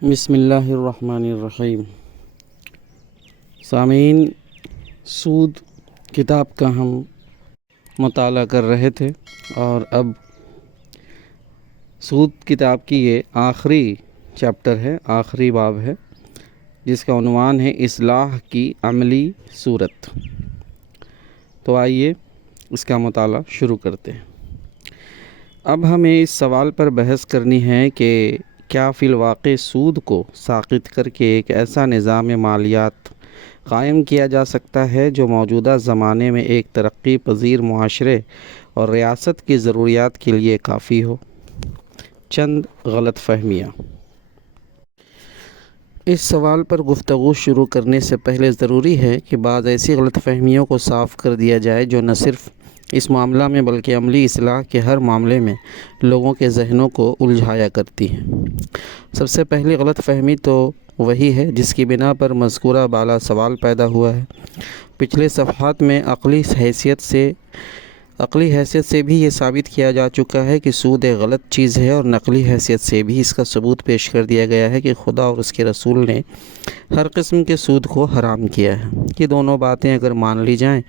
بسم اللہ الرحمن الرحیم۔ سامعین، سود کتاب کا ہم مطالعہ کر رہے تھے اور اب سود کتاب کی یہ آخری چیپٹر ہے، آخری باب ہے، جس کا عنوان ہے اصلاح کی عملی صورت۔ تو آئیے اس کا مطالعہ شروع کرتے ہیں۔ اب ہمیں اس سوال پر بحث کرنی ہے کہ کیا فی الواقع سود کو ساقط کر کے ایک ایسا نظام مالیات قائم کیا جا سکتا ہے جو موجودہ زمانے میں ایک ترقی پذیر معاشرے اور ریاست کی ضروریات کے لیے کافی ہو؟ چند غلط فہمیاں۔ اس سوال پر گفتگو شروع کرنے سے پہلے ضروری ہے کہ بعض ایسی غلط فہمیوں کو صاف کر دیا جائے جو نہ صرف اس معاملہ میں بلکہ عملی اصلاح کے ہر معاملے میں لوگوں کے ذہنوں کو الجھایا کرتی ہیں۔ سب سے پہلی غلط فہمی تو وہی ہے جس کی بنا پر مذکورہ بالا سوال پیدا ہوا ہے۔ پچھلے صفحات میں عقلی حیثیت سے بھی یہ ثابت کیا جا چکا ہے کہ سود ایک غلط چیز ہے، اور نقلی حیثیت سے بھی اس کا ثبوت پیش کر دیا گیا ہے کہ خدا اور اس کے رسول نے ہر قسم کے سود کو حرام کیا ہے۔ یہ دونوں باتیں اگر مان لی جائیں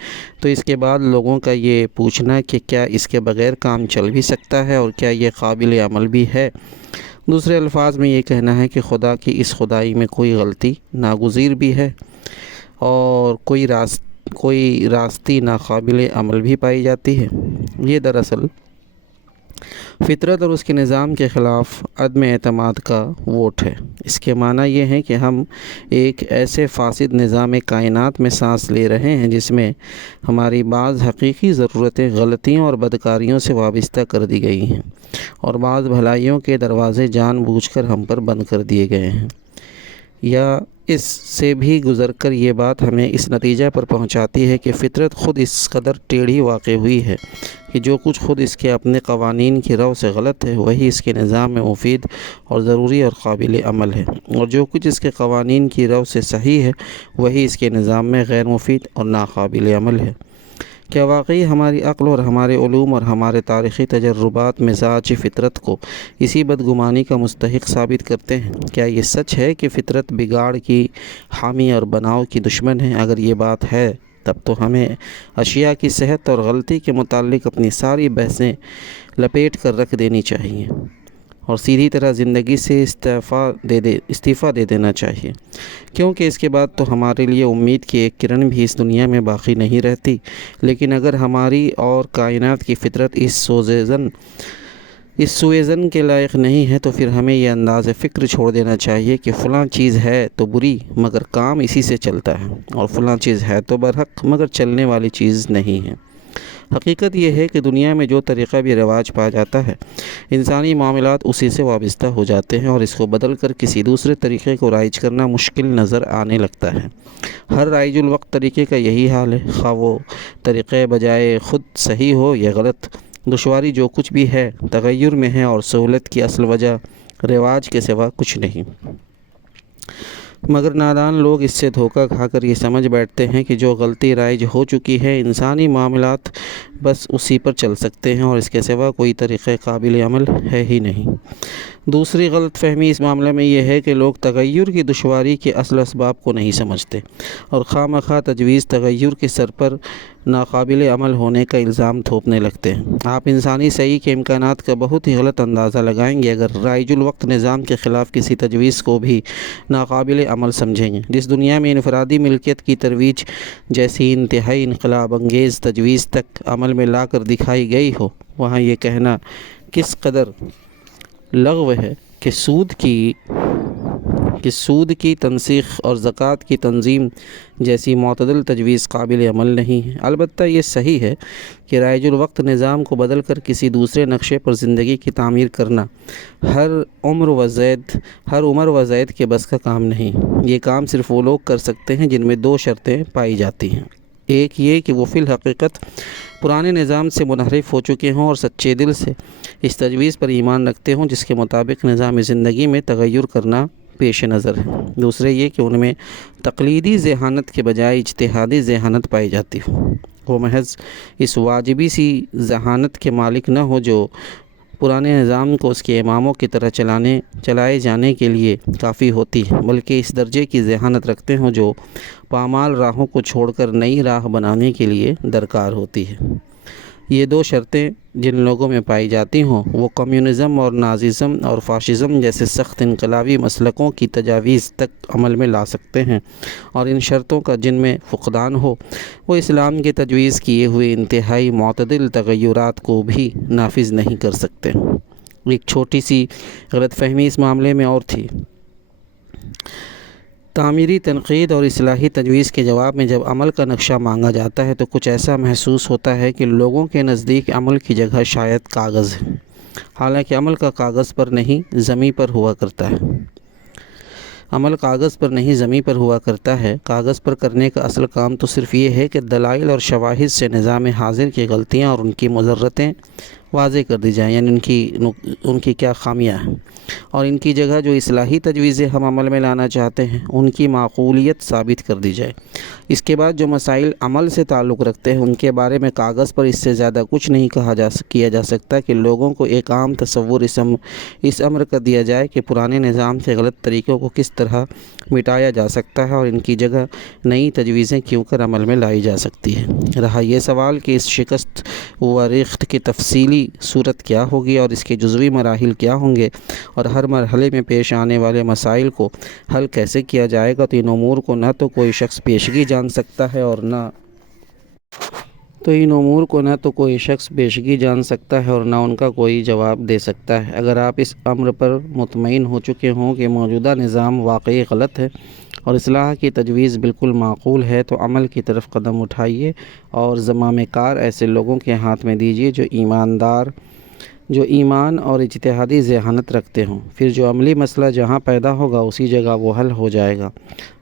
تو اس کے بعد لوگوں کا یہ پوچھنا کہ کیا اس کے بغیر کام چل بھی سکتا ہے اور کیا یہ قابل عمل بھی ہے، دوسرے الفاظ میں یہ کہنا ہے کہ خدا کی اس خدائی میں کوئی غلطی ناگزیر بھی ہے اور کوئی راستی ناقابل عمل بھی پائی جاتی ہے۔ یہ دراصل فطرت اور اس کے نظام کے خلاف عدم اعتماد کا ووٹ ہے۔ اس کے معنی یہ ہے کہ ہم ایک ایسے فاسد نظام کائنات میں سانس لے رہے ہیں جس میں ہماری بعض حقیقی ضرورتیں غلطیوں اور بدکاریوں سے وابستہ کر دی گئی ہیں، اور بعض بھلائیوں کے دروازے جان بوجھ کر ہم پر بند کر دیے گئے ہیں۔ یا اس سے بھی گزر کر یہ بات ہمیں اس نتیجہ پر پہنچاتی ہے کہ فطرت خود اس قدر ٹیڑھی واقع ہوئی ہے کہ جو کچھ خود اس کے اپنے قوانین کی رو سے غلط ہے وہی اس کے نظام میں مفید اور ضروری اور قابل عمل ہے، اور جو کچھ اس کے قوانین کی رو سے صحیح ہے وہی اس کے نظام میں غیر مفید اور ناقابل عمل ہے۔ کیا واقعی ہماری عقل اور ہمارے علوم اور ہمارے تاریخی تجربات مزاج فطرت کو اسی بدگمانی کا مستحق ثابت کرتے ہیں؟ کیا یہ سچ ہے کہ فطرت بگاڑ کی حامی اور بناؤ کی دشمن ہے؟ اگر یہ بات ہے تب تو ہمیں اشیاء کی صحت اور غلطی کے متعلق اپنی ساری بحثیں لپیٹ کر رکھ دینی چاہیے اور سیدھی طرح زندگی سے استعفیٰ دے دینا چاہیے، کیونکہ اس کے بعد تو ہمارے لیے امید کی ایک کرن بھی اس دنیا میں باقی نہیں رہتی۔ لیکن اگر ہماری اور کائنات کی فطرت اس سوئزن کے لائق نہیں ہے تو پھر ہمیں یہ انداز فکر چھوڑ دینا چاہیے کہ فلاں چیز ہے تو بری مگر کام اسی سے چلتا ہے، اور فلاں چیز ہے تو برحق مگر چلنے والی چیز نہیں ہے۔ حقیقت یہ ہے کہ دنیا میں جو طریقہ بھی رواج پا جاتا ہے انسانی معاملات اسی سے وابستہ ہو جاتے ہیں، اور اس کو بدل کر کسی دوسرے طریقے کو رائج کرنا مشکل نظر آنے لگتا ہے۔ ہر رائج الوقت طریقے کا یہی حال ہے، خواہ وہ طریقے بجائے خود صحیح ہو یا غلط۔ دشواری جو کچھ بھی ہے تغیر میں ہے، اور سہولت کی اصل وجہ رواج کے سوا کچھ نہیں۔ مگر نادان لوگ اس سے دھوکہ کھا کر یہ سمجھ بیٹھتے ہیں کہ جو غلطی رائج ہو چکی ہے انسانی معاملات بس اسی پر چل سکتے ہیں اور اس کے سوا کوئی طریقہ قابل عمل ہے ہی نہیں۔ دوسری غلط فہمی اس معاملے میں یہ ہے کہ لوگ تغیر کی دشواری کے اصل اسباب کو نہیں سمجھتے اور خواہ مخواہ تجویز تغیر کے سر پر ناقابل عمل ہونے کا الزام تھوپنے لگتے ہیں۔ آپ انسانی صحیح کے امکانات کا بہت ہی غلط اندازہ لگائیں گے اگر رائج الوقت نظام کے خلاف کسی تجویز کو بھی ناقابل عمل سمجھیں گے۔ جس دنیا میں انفرادی ملکیت کی ترویج جیسی انتہائی انقلاب انگیز تجویز تک عمل میں لا کر دکھائی گئی ہو، وہاں یہ کہنا کس قدر لغو ہے کہ سود کی تنسیخ اور زکوٰۃ کی تنظیم جیسی معتدل تجویز قابل عمل نہیں ہے۔ البتہ یہ صحیح ہے کہ رائج الوقت نظام کو بدل کر کسی دوسرے نقشے پر زندگی کی تعمیر کرنا ہر عمر و زید کے بس کا کام نہیں۔ یہ کام صرف وہ لوگ کر سکتے ہیں جن میں دو شرطیں پائی جاتی ہیں۔ ایک یہ کہ وہ فی الحقیقت پرانے نظام سے منحرف ہو چکے ہوں اور سچے دل سے اس تجویز پر ایمان رکھتے ہوں جس کے مطابق نظام زندگی میں تغیر کرنا پیش نظر ہے۔ دوسرے یہ کہ ان میں تقلیدی ذہانت کے بجائے اجتہادی ذہانت پائی جاتی ہو، وہ محض اس واجبی سی ذہانت کے مالک نہ ہو جو پرانے نظام کو اس کے اماموں کی طرح چلائے جانے کے لیے کافی ہوتی ہے، بلکہ اس درجے کی ذہانت رکھتے ہوں جو پامال راہوں کو چھوڑ کر نئی راہ بنانے کے لیے درکار ہوتی ہے۔ یہ دو شرطیں جن لوگوں میں پائی جاتی ہوں وہ کمیونزم اور نازیزم اور فاشزم جیسے سخت انقلابی مسلکوں کی تجاویز تک عمل میں لا سکتے ہیں، اور ان شرطوں کا جن میں فقدان ہو وہ اسلام کی تجویز کیے ہوئے انتہائی معتدل تغیرات کو بھی نافذ نہیں کر سکتے۔ ایک چھوٹی سی غلط فہمی اس معاملے میں اور تھی۔ تعمیری تنقید اور اصلاحی تجویز کے جواب میں جب عمل کا نقشہ مانگا جاتا ہے تو کچھ ایسا محسوس ہوتا ہے کہ لوگوں کے نزدیک عمل کی جگہ شاید کاغذ ہے، حالانکہ عمل کا کاغذ پر نہیں زمیں پر ہوا کرتا ہے۔ عمل کاغذ پر نہیں زمیں پر ہوا کرتا ہے۔ کاغذ پر کرنے کا اصل کام تو صرف یہ ہے کہ دلائل اور شواہد سے نظام حاضر کی غلطیاں اور ان کی مضرتیں واضح کر دی جائیں، یعنی ان کی کیا خامیاں ہیں، اور ان کی جگہ جو اصلاحی تجویزیں ہم عمل میں لانا چاہتے ہیں ان کی معقولیت ثابت کر دی جائے۔ اس کے بعد جو مسائل عمل سے تعلق رکھتے ہیں ان کے بارے میں کاغذ پر اس سے زیادہ کچھ نہیں کیا جا سکتا کہ لوگوں کو ایک عام تصور اس امر کا دیا جائے کہ پرانے نظام کے غلط طریقوں کو کس طرح مٹایا جا سکتا ہے اور ان کی جگہ نئی تجویزیں کیوں کر عمل میں لائی جا سکتی ہے۔ رہا یہ سوال کہ اس شکست و ریخت کی تفصیلی صورت کیا ہوگی اور اس کے جزوی مراحل کیا ہوں گے اور ہر مرحلے میں پیش آنے والے مسائل کو حل کیسے کیا جائے گا، تو ان امور کو نہ تو کوئی شخص پیشگی جان سکتا ہے اور نہ ان کا کوئی جواب دے سکتا ہے۔ اگر آپ اس امر پر مطمئن ہو چکے ہوں کہ موجودہ نظام واقعی غلط ہے اور اصلاح کی تجویز بالکل معقول ہے تو عمل کی طرف قدم اٹھائیے اور زمام کار ایسے لوگوں کے ہاتھ میں دیجیے جو ایمان اور اجتہادی ذہانت رکھتے ہوں۔ پھر جو عملی مسئلہ جہاں پیدا ہوگا اسی جگہ وہ حل ہو جائے گا۔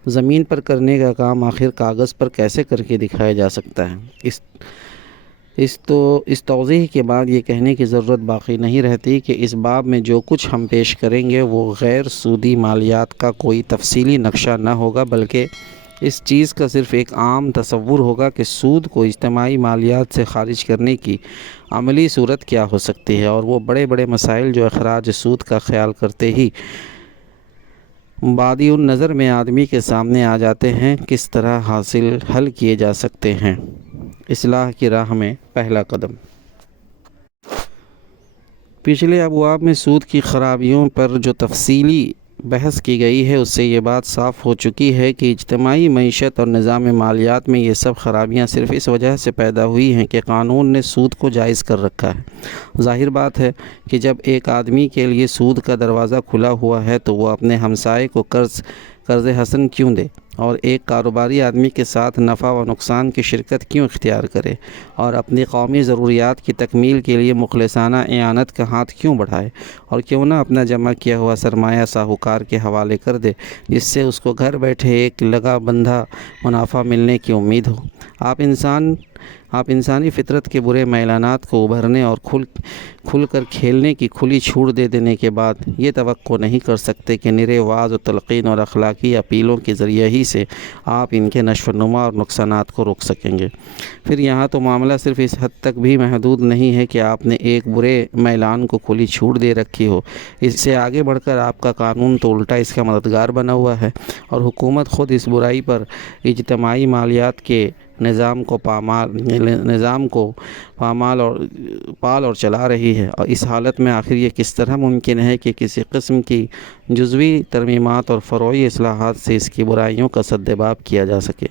زمین پر کرنے کا کام آخر کاغذ پر کیسے کر کے دکھایا جا سکتا ہے؟ اس توضیح کے بعد یہ کہنے کی ضرورت باقی نہیں رہتی کہ اس باب میں جو کچھ ہم پیش کریں گے وہ غیر سودی مالیات کا کوئی تفصیلی نقشہ نہ ہوگا، بلکہ اس چیز کا صرف ایک عام تصور ہوگا کہ سود کو اجتماعی مالیات سے خارج کرنے کی عملی صورت کیا ہو سکتی ہے، اور وہ بڑے بڑے مسائل جو اخراج سود کا خیال کرتے ہی بادی النظر میں آدمی کے سامنے آ جاتے ہیں کس طرح حل کیے جا سکتے ہیں۔ اصلاح کی راہ میں پہلا قدم۔ پچھلے ابواب میں سود کی خرابیوں پر جو تفصیلی بحث کی گئی ہے اس سے یہ بات صاف ہو چکی ہے کہ اجتماعی معیشت اور نظام مالیات میں یہ سب خرابیاں صرف اس وجہ سے پیدا ہوئی ہیں کہ قانون نے سود کو جائز کر رکھا ہے۔ ظاہر بات ہے کہ جب ایک آدمی کے لیے سود کا دروازہ کھلا ہوا ہے تو وہ اپنے ہمسائے کو قرض حسن کیوں دے اور ایک کاروباری آدمی کے ساتھ نفع و نقصان کی شرکت کیوں اختیار کرے اور اپنی قومی ضروریات کی تکمیل کے لیے مخلصانہ اعانت کا ہاتھ کیوں بڑھائے، اور کیوں نہ اپنا جمع کیا ہوا سرمایہ ساہوکار کے حوالے کر دے جس سے اس کو گھر بیٹھے ایک لگا بندھا منافع ملنے کی امید ہو۔ آپ انسانی فطرت کے برے میلانات کو ابھرنے اور کھل کر کھیلنے کی کھلی چھوٹ دے دینے کے بعد یہ توقع نہیں کر سکتے کہ نرے وعظ و تلقین اور اخلاقی اپیلوں کے ذریعے ہی سے آپ ان کے نشو و نما اور نقصانات کو روک سکیں گے۔ پھر یہاں تو معاملہ صرف اس حد تک بھی محدود نہیں ہے کہ آپ نے ایک برے میلان کو کھلی چھوٹ دے رکھی ہو، اس سے آگے بڑھ کر آپ کا قانون تو الٹا اس کا مددگار بنا ہوا ہے، اور حکومت خود اس برائی پر اجتماعی مالیات کے نظام کو پال اور چلا رہی ہے۔ اور اس حالت میں آخر یہ کس طرح ممکن ہے کہ کسی قسم کی جزوی ترمیمات اور فروعی اصلاحات سے اس کی برائیوں کا سدباب کیا جا سکے؟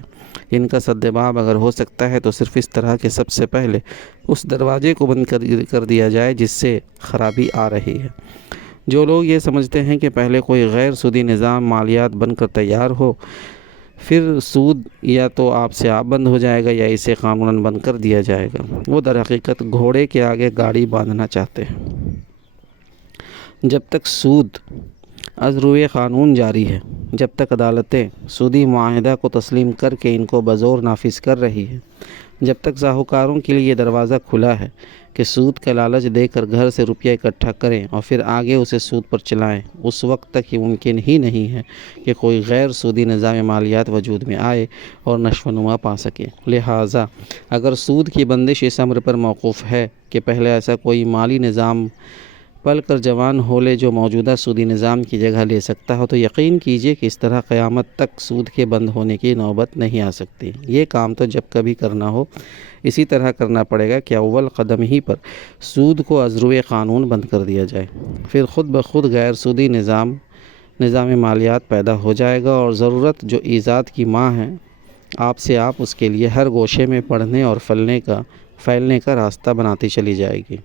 ان کا سدباب اگر ہو سکتا ہے تو صرف اس طرح کہ سب سے پہلے اس دروازے کو بند کر دیا جائے جس سے خرابی آ رہی ہے۔ جو لوگ یہ سمجھتے ہیں کہ پہلے کوئی غیر سودی نظام مالیات بن کر تیار ہو پھر سود یا تو آپ سے آپ بند ہو جائے گا یا اسے قانوناً بند کر دیا جائے گا، وہ در حقیقت گھوڑے کے آگے گاڑی باندھنا چاہتے ہیں۔ جب تک سود از روئے قانون جاری ہے، جب تک عدالتیں سودی معاہدہ کو تسلیم کر کے ان کو بزور نافذ کر رہی ہیں، جب تک ساہوکاروں کے لیے یہ دروازہ کھلا ہے کہ سود کا لالچ دے کر گھر سے روپیہ اکٹھا کریں اور پھر آگے اسے سود پر چلائیں، اس وقت تک یہ ممکن ہی نہیں ہے کہ کوئی غیر سودی نظام مالیات وجود میں آئے اور نشو و نما پا سکے۔ لہٰذا اگر سود کی بندش اس امر پر موقوف ہے کہ پہلے ایسا کوئی مالی نظام پل کر جوان ہو لے جو موجودہ سودی نظام کی جگہ لے سکتا ہو، تو یقین کیجئے کہ اس طرح قیامت تک سود کے بند ہونے کی نوبت نہیں آ سکتی۔ یہ کام تو جب کبھی کرنا ہو اسی طرح کرنا پڑے گا کہ اول قدم ہی پر سود کو از روئے قانون بند کر دیا جائے، پھر خود بخود غیر سودی نظام مالیات پیدا ہو جائے گا، اور ضرورت جو ایجاد کی ماں ہے آپ اس کے لیے ہر گوشے میں پڑھنے اور پھیلنے کا راستہ بناتی چلی جائے گی۔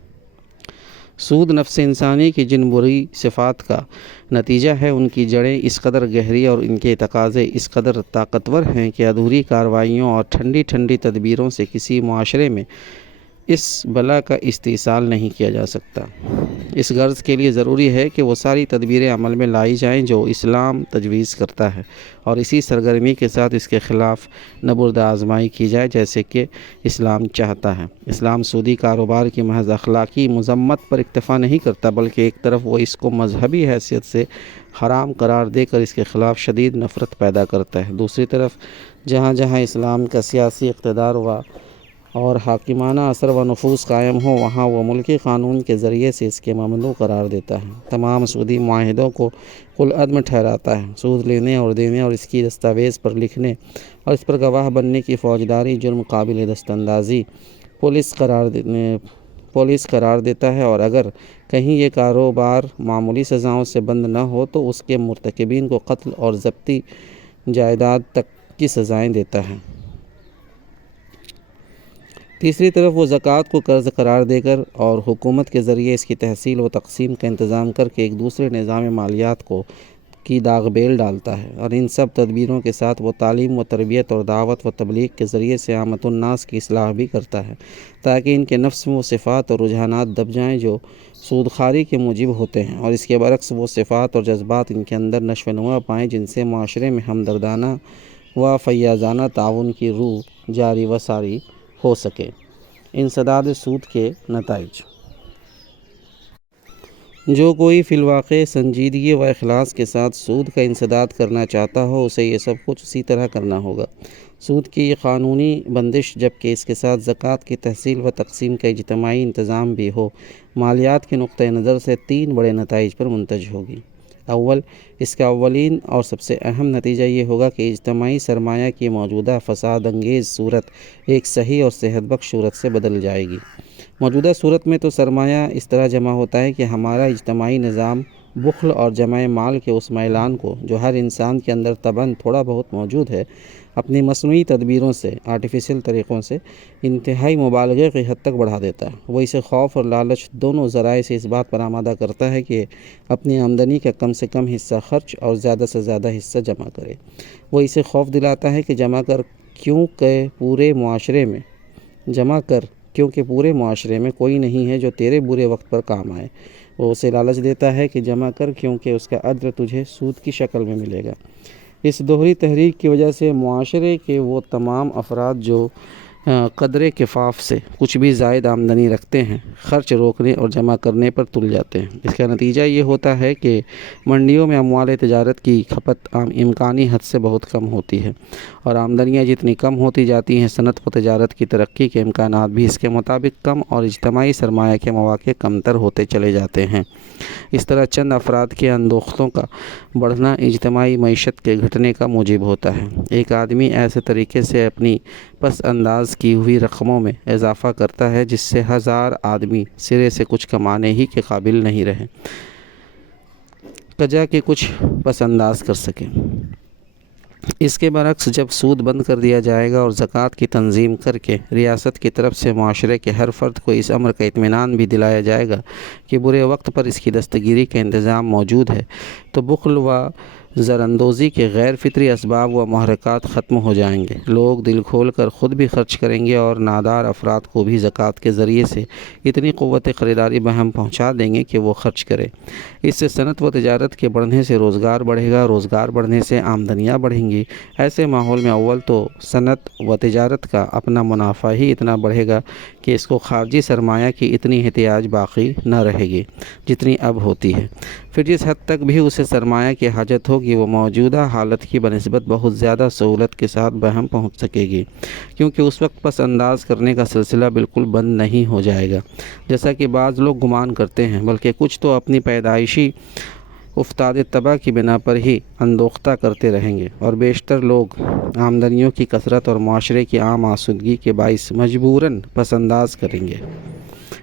سود نفس انسانی کی جن بری صفات کا نتیجہ ہے، ان کی جڑیں اس قدر گہری اور ان کے تقاضے اس قدر طاقتور ہیں کہ ادھوری کارروائیوں اور ٹھنڈی تدبیروں سے کسی معاشرے میں اس بلا کا استئصال نہیں کیا جا سکتا۔ اس غرض کے لیے ضروری ہے کہ وہ ساری تدبیریں عمل میں لائی جائیں جو اسلام تجویز کرتا ہے، اور اسی سرگرمی کے ساتھ اس کے خلاف نبرد آزمائی کی جائے جیسے کہ اسلام چاہتا ہے۔ اسلام سودی کاروبار کی محض اخلاقی مذمت پر اکتفا نہیں کرتا، بلکہ ایک طرف وہ اس کو مذہبی حیثیت سے حرام قرار دے کر اس کے خلاف شدید نفرت پیدا کرتا ہے۔ دوسری طرف جہاں اسلام کا سیاسی اقتدار اور حاکمانہ اثر و نفوذ قائم ہو، وہاں وہ ملکی قانون کے ذریعے سے اس کے ممنوع قرار دیتا ہے، تمام سودی معاہدوں کو کالعدم ٹھہراتا ہے۔ سود لینے اور دینے اور اس کی دستاویز پر لکھنے اور اس پر گواہ بننے کی فوجداری جرم قابل دستاندازی پولیس قرار دیتا ہے، اور اگر کہیں یہ کاروبار معمولی سزاؤں سے بند نہ ہو تو اس کے مرتکبین کو قتل اور ضبطی جائیداد تک کی سزائیں دیتا ہے۔ تیسری طرف وہ زکوٰۃ کو قرض قرار دے کر اور حکومت کے ذریعے اس کی تحصیل و تقسیم کا انتظام کر کے ایک دوسرے نظام مالیات کی داغ بیل ڈالتا ہے، اور ان سب تدبیروں کے ساتھ وہ تعلیم و تربیت اور دعوت و تبلیغ کے ذریعے سے عامۃ الناس کی اصلاح بھی کرتا ہے، تاکہ ان کے نفس میں وہ صفات اور رجحانات دب جائیں جو سودخواری کے موجب ہوتے ہیں، اور اس کے برعکس وہ صفات اور جذبات ان کے اندر نشو و نما پائیں جن سے معاشرے میں ہمدردانہ و فیاضانہ تعاون کی روح جاری و ساری ہو سکے۔ انسداد سود کے نتائج۔ جو کوئی فی الواقع سنجیدگی و اخلاص کے ساتھ سود کا انسداد کرنا چاہتا ہو، اسے یہ سب کچھ اسی طرح کرنا ہوگا۔ سود کی یہ قانونی بندش جبکہ اس کے ساتھ زکوٰۃ کی تحصیل و تقسیم کا اجتماعی انتظام بھی ہو، مالیات کے نقطہ نظر سے 3 بڑے نتائج پر منتج ہوگی۔ اول، اس کا اولین اور سب سے اہم نتیجہ یہ ہوگا کہ اجتماعی سرمایہ کی موجودہ فساد انگیز صورت ایک صحیح اور صحت بخش صورت سے بدل جائے گی۔ موجودہ صورت میں تو سرمایہ اس طرح جمع ہوتا ہے کہ ہمارا اجتماعی نظام بخل اور جمع مال کے اس میلان کو جو ہر انسان کے اندر طبعاً تھوڑا بہت موجود ہے، اپنی مصنوعی تدبیروں سے، آرٹیفیشل طریقوں سے انتہائی مبالغے کی حد تک بڑھا دیتا ہے۔ وہ اسے خوف اور لالچ دونوں ذرائع سے اس بات پر آمادہ کرتا ہے کہ اپنی آمدنی کا کم سے کم حصہ خرچ اور زیادہ سے زیادہ حصہ جمع کرے۔ وہ اسے خوف دلاتا ہے کہ جمع کر کیونکہ پورے معاشرے میں کوئی نہیں ہے جو تیرے برے وقت پر کام آئے۔ وہ اسے لالچ دیتا ہے کہ جمع کر کیونکہ اس کا اجر تجھے سود کی شکل میں ملے گا۔ اس دوہری تحریک کی وجہ سے معاشرے کے وہ تمام افراد جو قدر کفاف سے کچھ بھی زائد آمدنی رکھتے ہیں، خرچ روکنے اور جمع کرنے پر تل جاتے ہیں۔ اس کا نتیجہ یہ ہوتا ہے کہ منڈیوں میں اموال تجارت کی کھپت امکانی حد سے بہت کم ہوتی ہے، اور آمدنیاں جتنی کم ہوتی جاتی ہیں، صنعت و تجارت کی ترقی کے امکانات بھی اس کے مطابق کم اور اجتماعی سرمایہ کے مواقع کمتر ہوتے چلے جاتے ہیں۔ اس طرح چند افراد کے اندوختوں کا بڑھنا اجتماعی معیشت کے گھٹنے کا موجب ہوتا ہے۔ ایک آدمی ایسے طریقے سے اپنی پس انداز کی ہوئی رقموں میں اضافہ کرتا ہے جس سے 1000 آدمی سرے سے کچھ کمانے ہی کے قابل نہیں رہے کجا کہ کچھ پس انداز کر سکیں۔ اس کے برعکس جب سود بند کر دیا جائے گا اور زکوٰۃ کی تنظیم کر کے ریاست کی طرف سے معاشرے کے ہر فرد کو اس امر کا اطمینان بھی دلایا جائے گا کہ برے وقت پر اس کی دستگیری کا انتظام موجود ہے، تو بخل و زراندوزی کے غیر فطری اسباب و محرکات ختم ہو جائیں گے۔ لوگ دل کھول کر خود بھی خرچ کریں گے اور نادار افراد کو بھی زکوٰۃ کے ذریعے سے اتنی قوت خریداری بہم پہنچا دیں گے کہ وہ خرچ کریں۔ اس سے صنعت و تجارت کے بڑھنے سے روزگار بڑھے گا، روزگار بڑھنے سے آمدنیاں بڑھیں گی۔ ایسے ماحول میں اول تو صنعت و تجارت کا اپنا منافع ہی اتنا بڑھے گا کہ اس کو خارجی سرمایہ کی اتنی احتیاج باقی نہ رہے گی جتنی اب ہوتی ہے۔ پھر جس حد تک بھی اسے سرمایہ کی حاجت ہوگی وہ موجودہ حالت کی بنسبت بہت زیادہ سہولت کے ساتھ بہم پہنچ سکے گی، کیونکہ اس وقت پس انداز کرنے کا سلسلہ بالکل بند نہیں ہو جائے گا جیسا کہ بعض لوگ گمان کرتے ہیں، بلکہ کچھ تو اپنی پیدائشی افتاد طبع کی بنا پر ہی اندوختہ کرتے رہیں گے، اور بیشتر لوگ آمدنیوں کی کثرت اور معاشرے کی عام آسودگی کے باعث مجبوراً پس انداز کریں گے۔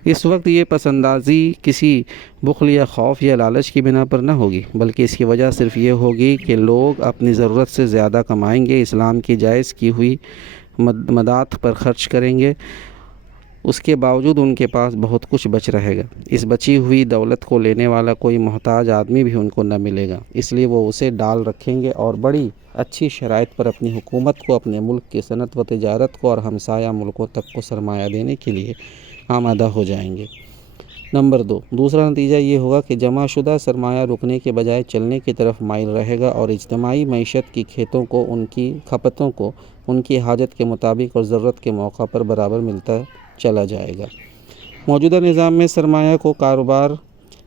اس وقت یہ پس اندازی کسی بخل یا خوف یا لالچ کی بنا پر نہ ہوگی، بلکہ اس کی وجہ صرف یہ ہوگی کہ لوگ اپنی ضرورت سے زیادہ کمائیں گے، اسلام کی جائز کی ہوئی مدات پر خرچ کریں گے، اس کے باوجود ان کے پاس بہت کچھ بچ رہے گا۔ اس بچی ہوئی دولت کو لینے والا کوئی محتاج آدمی بھی ان کو نہ ملے گا، اس لیے وہ اسے ڈال رکھیں گے اور بڑی اچھی شرائط پر اپنی حکومت کو، اپنے ملک کی صنعت و تجارت کو اور ہمسایہ ملکوں تک کو سرمایہ دینے کے لیے آمادہ ہو جائیں گے۔ نمبر 2، دوسرا نتیجہ یہ ہوگا کہ جمع شدہ سرمایہ رکنے کے بجائے چلنے کی طرف مائل رہے گا، اور اجتماعی معیشت کی کھیتوں کو، ان کی کھپتوں کو ان کی حاجت کے مطابق اور ضرورت کے موقع پر برابر ملتا چلا جائے گا۔ موجودہ نظام میں سرمایہ کو کاروبار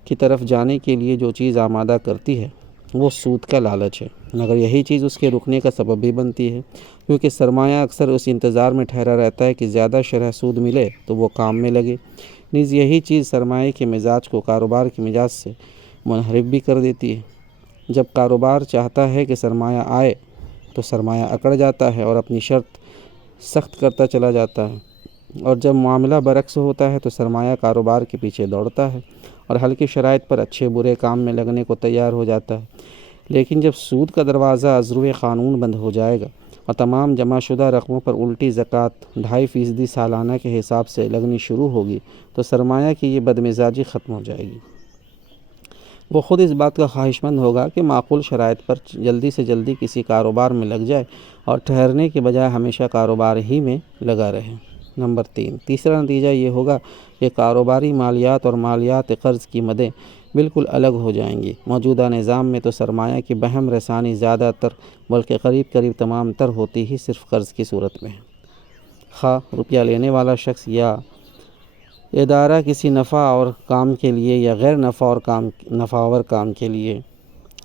کی طرف جانے کے لیے جو چیز آمادہ کرتی ہے وہ سود کا لالچ ہے، مگر یہی چیز اس کے رکنے کا سبب بھی بنتی ہے، کیونکہ سرمایہ اکثر اس انتظار میں ٹھہرا رہتا ہے کہ زیادہ شرح سود ملے تو وہ کام میں لگے۔ نیز یہی چیز سرمایہ کے مزاج کو کاروبار کے مزاج سے منحرف بھی کر دیتی ہے۔ جب کاروبار چاہتا ہے کہ سرمایہ آئے تو سرمایہ اکڑ جاتا ہے اور اپنی شرط سخت کرتا چلا جاتا ہے، اور جب معاملہ برعکس ہوتا ہے تو سرمایہ کاروبار کے پیچھے دوڑتا ہے اور ہلکی شرائط پر اچھے برے کام میں لگنے کو تیار ہو جاتا ہے۔ لیکن جب سود کا دروازہ ازرو قانون بند ہو جائے گا اور تمام جمع شدہ رقموں پر الٹی زکوٰۃ 2.5% سالانہ کے حساب سے لگنی شروع ہوگی تو سرمایہ کی یہ بدمزاجی ختم ہو جائے گی۔ وہ خود اس بات کا خواہش مند ہوگا کہ معقول شرائط پر جلدی سے جلدی کسی کاروبار میں لگ جائے اور ٹھہرنے کے بجائے ہمیشہ کاروبار ہی میں لگا رہے۔ نمبر 3، تیسرا نتیجہ یہ ہوگا کہ کاروباری مالیات اور مالیات قرض کی مدیں بالکل الگ ہو جائیں گی۔ موجودہ نظام میں تو سرمایہ کی بہم رسانی زیادہ تر بلکہ قریب تمام تر ہوتی ہی صرف قرض کی صورت میں ہے۔ خواہ روپیہ لینے والا شخص یا ادارہ کسی نفع اور کام کے لیے یا غیر نفعور کام کے لیے،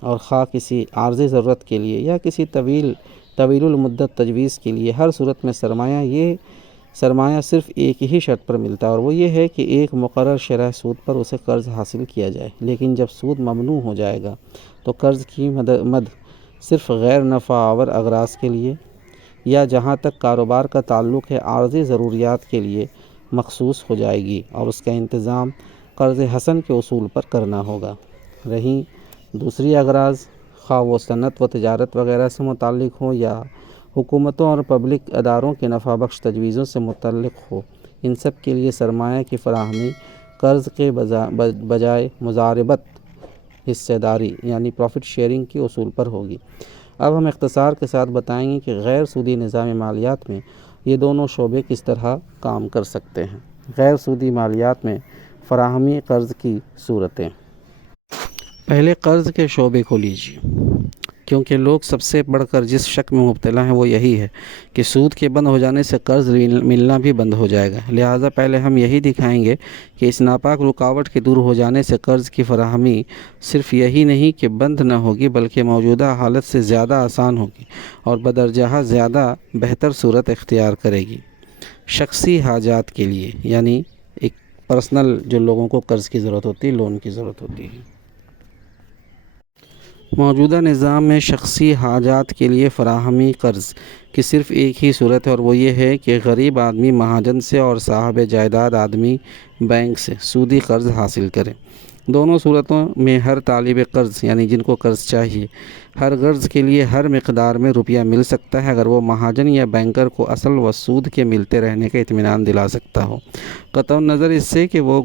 اور خواہ کسی عارضی ضرورت کے لیے یا کسی طویل المدت تجویز کے لیے، ہر صورت میں سرمایہ صرف ایک ہی شرط پر ملتا ہے، اور وہ یہ ہے کہ ایک مقرر شرح سود پر اسے قرض حاصل کیا جائے۔ لیکن جب سود ممنوع ہو جائے گا تو قرض کی مد صرف غیر نفع آور اغراض کے لیے یا جہاں تک کاروبار کا تعلق ہے عارضی ضروریات کے لیے مخصوص ہو جائے گی، اور اس کا انتظام قرض حسن کے اصول پر کرنا ہوگا۔ رہیں دوسری اغراض، خواہ وہ صنعت و تجارت وغیرہ سے متعلق ہوں یا حکومتوں اور پبلک اداروں کے نفع بخش تجویزوں سے متعلق ہو، ان سب کے لیے سرمایہ کی فراہمی قرض کے بجائے مضاربت، حصہ داری یعنی پروفٹ شیئرنگ کے اصول پر ہوگی۔ اب ہم اختصار کے ساتھ بتائیں گے کہ غیر سودی نظام مالیات میں یہ دونوں شعبے کس طرح کام کر سکتے ہیں۔ غیر سودی مالیات میں فراہمی قرض کی صورتیں۔ پہلے قرض کے شعبے کو لیجیے، کیونکہ لوگ سب سے بڑھ کر جس شک میں مبتلا ہیں وہ یہی ہے کہ سود کے بند ہو جانے سے قرض ملنا بھی بند ہو جائے گا۔ لہٰذا پہلے ہم یہی دکھائیں گے کہ اس ناپاک رکاوٹ کے دور ہو جانے سے قرض کی فراہمی صرف یہی نہیں کہ بند نہ ہوگی بلکہ موجودہ حالت سے زیادہ آسان ہوگی اور بدرجہ زیادہ بہتر صورت اختیار کرے گی۔ شخصی حاجات کے لیے، یعنی ایک پرسنل جو لوگوں کو قرض کی ضرورت ہوتی ہے، لون کی ضرورت ہوتی ہے۔ موجودہ نظام میں شخصی حاجات کے لیے فراہمی قرض کی صرف ایک ہی صورت ہے، اور وہ یہ ہے کہ غریب آدمی مہاجن سے اور صاحب جائیداد آدمی بینک سے سودی قرض حاصل کرے۔ دونوں صورتوں میں ہر طالب قرض یعنی جن کو قرض چاہیے، ہر قرض کے لیے ہر مقدار میں روپیہ مل سکتا ہے اگر وہ مہاجن یا بینکر کو اصل و سود کے ملتے رہنے کا اطمینان دلا سکتا ہو، قطع نظر اس سے کہ وہ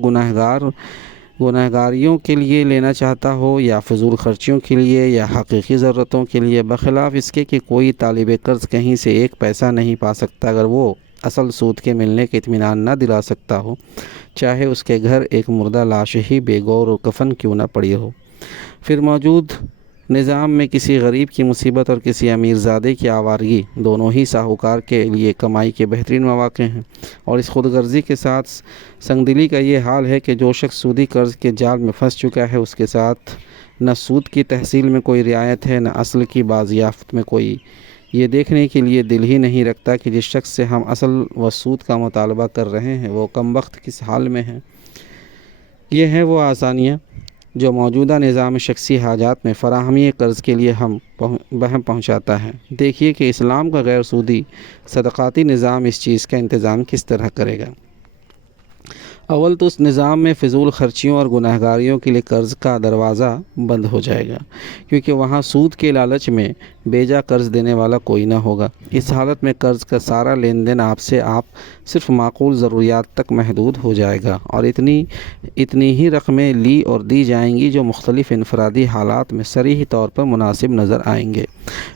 گنہگاریوں کے لیے لینا چاہتا ہو یا فضول خرچیوں کے لیے یا حقیقی ضرورتوں کے لیے، بخلاف اس کے کہ کوئی طالب قرض کہیں سے ایک پیسہ نہیں پا سکتا اگر وہ اصل سود کے ملنے کے اطمینان نہ دلا سکتا ہو، چاہے اس کے گھر ایک مردہ لاش ہی بے گور و کفن کیوں نہ پڑی ہو۔ پھر موجود نظام میں کسی غریب کی مصیبت اور کسی امیر زادے کی آوارگی دونوں ہی ساہوکار کے لیے کمائی کے بہترین مواقع ہیں، اور اس خود غرضی کے ساتھ سنگدلی کا یہ حال ہے کہ جو شخص سودی قرض کے جال میں پھنس چکا ہے اس کے ساتھ نہ سود کی تحصیل میں کوئی رعایت ہے، نہ اصل کی بازیافت میں کوئی۔ یہ دیکھنے کے لیے دل ہی نہیں رکھتا کہ جس شخص سے ہم اصل و سود کا مطالبہ کر رہے ہیں وہ کم وقت کس حال میں ہے۔ یہ ہیں وہ آسانیاں جو موجودہ نظام شخصی حاجات میں فراہمی قرض کے لیے ہم بہم پہنچاتا ہے۔ دیکھیے کہ اسلام کا غیر سودی صدقاتی نظام اس چیز کا انتظام کس طرح کرے گا۔ اول تو اس نظام میں فضول خرچیوں اور گنہگاریوں کے لیے قرض کا دروازہ بند ہو جائے گا، کیونکہ وہاں سود کے لالچ میں بیجا قرض دینے والا کوئی نہ ہوگا۔ اس حالت میں قرض کا سارا لین دین آپ صرف معقول ضروریات تک محدود ہو جائے گا، اور اتنی ہی رقمیں لی اور دی جائیں گی جو مختلف انفرادی حالات میں صریح طور پر مناسب نظر آئیں گے۔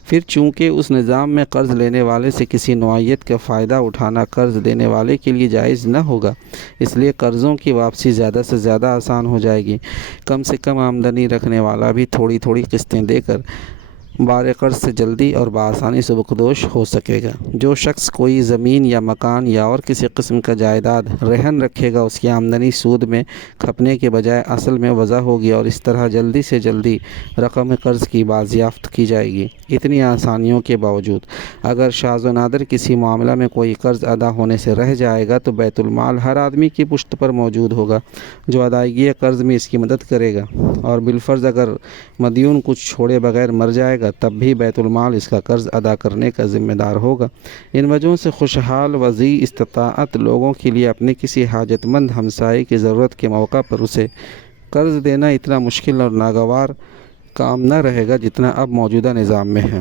پھر چونکہ اس نظام میں قرض لینے والے سے کسی نوعیت کا فائدہ اٹھانا قرض دینے والے کے لیے جائز نہ ہوگا، اس لیے قرضوں کی واپسی زیادہ سے زیادہ آسان ہو جائے گی۔ کم سے کم آمدنی رکھنے والا بھی تھوڑی تھوڑی قسطیں دے کر بار قرض سے جلدی اور بآسانی سبکدوش ہو سکے گا۔ جو شخص کوئی زمین یا مکان یا اور کسی قسم کا جائیداد رہن رکھے گا، اس کی آمدنی سود میں کھپنے کے بجائے اصل میں وضع ہوگی، اور اس طرح جلدی سے جلدی رقم قرض کی بازیافت کی جائے گی۔ اتنی آسانیوں کے باوجود اگر شاذ و نادر کسی معاملہ میں کوئی قرض ادا ہونے سے رہ جائے گا تو بیت المال ہر آدمی کی پشت پر موجود ہوگا جو ادائیگی قرض میں اس کی مدد کرے گا، اور بالفرض اگر مدیون کچھ چھوڑے بغیر مر جائے گا تب بھی بیت المال اس کا قرض ادا کرنے کا ذمہ دار ہوگا۔ ان وجہوں سے خوشحال وسیع استطاعت لوگوں کے لیے اپنے کسی حاجت مند ہمسائے کی ضرورت کے موقع پر اسے قرض دینا اتنا مشکل اور ناگوار کام نہ رہے گا جتنا اب موجودہ نظام میں ہے۔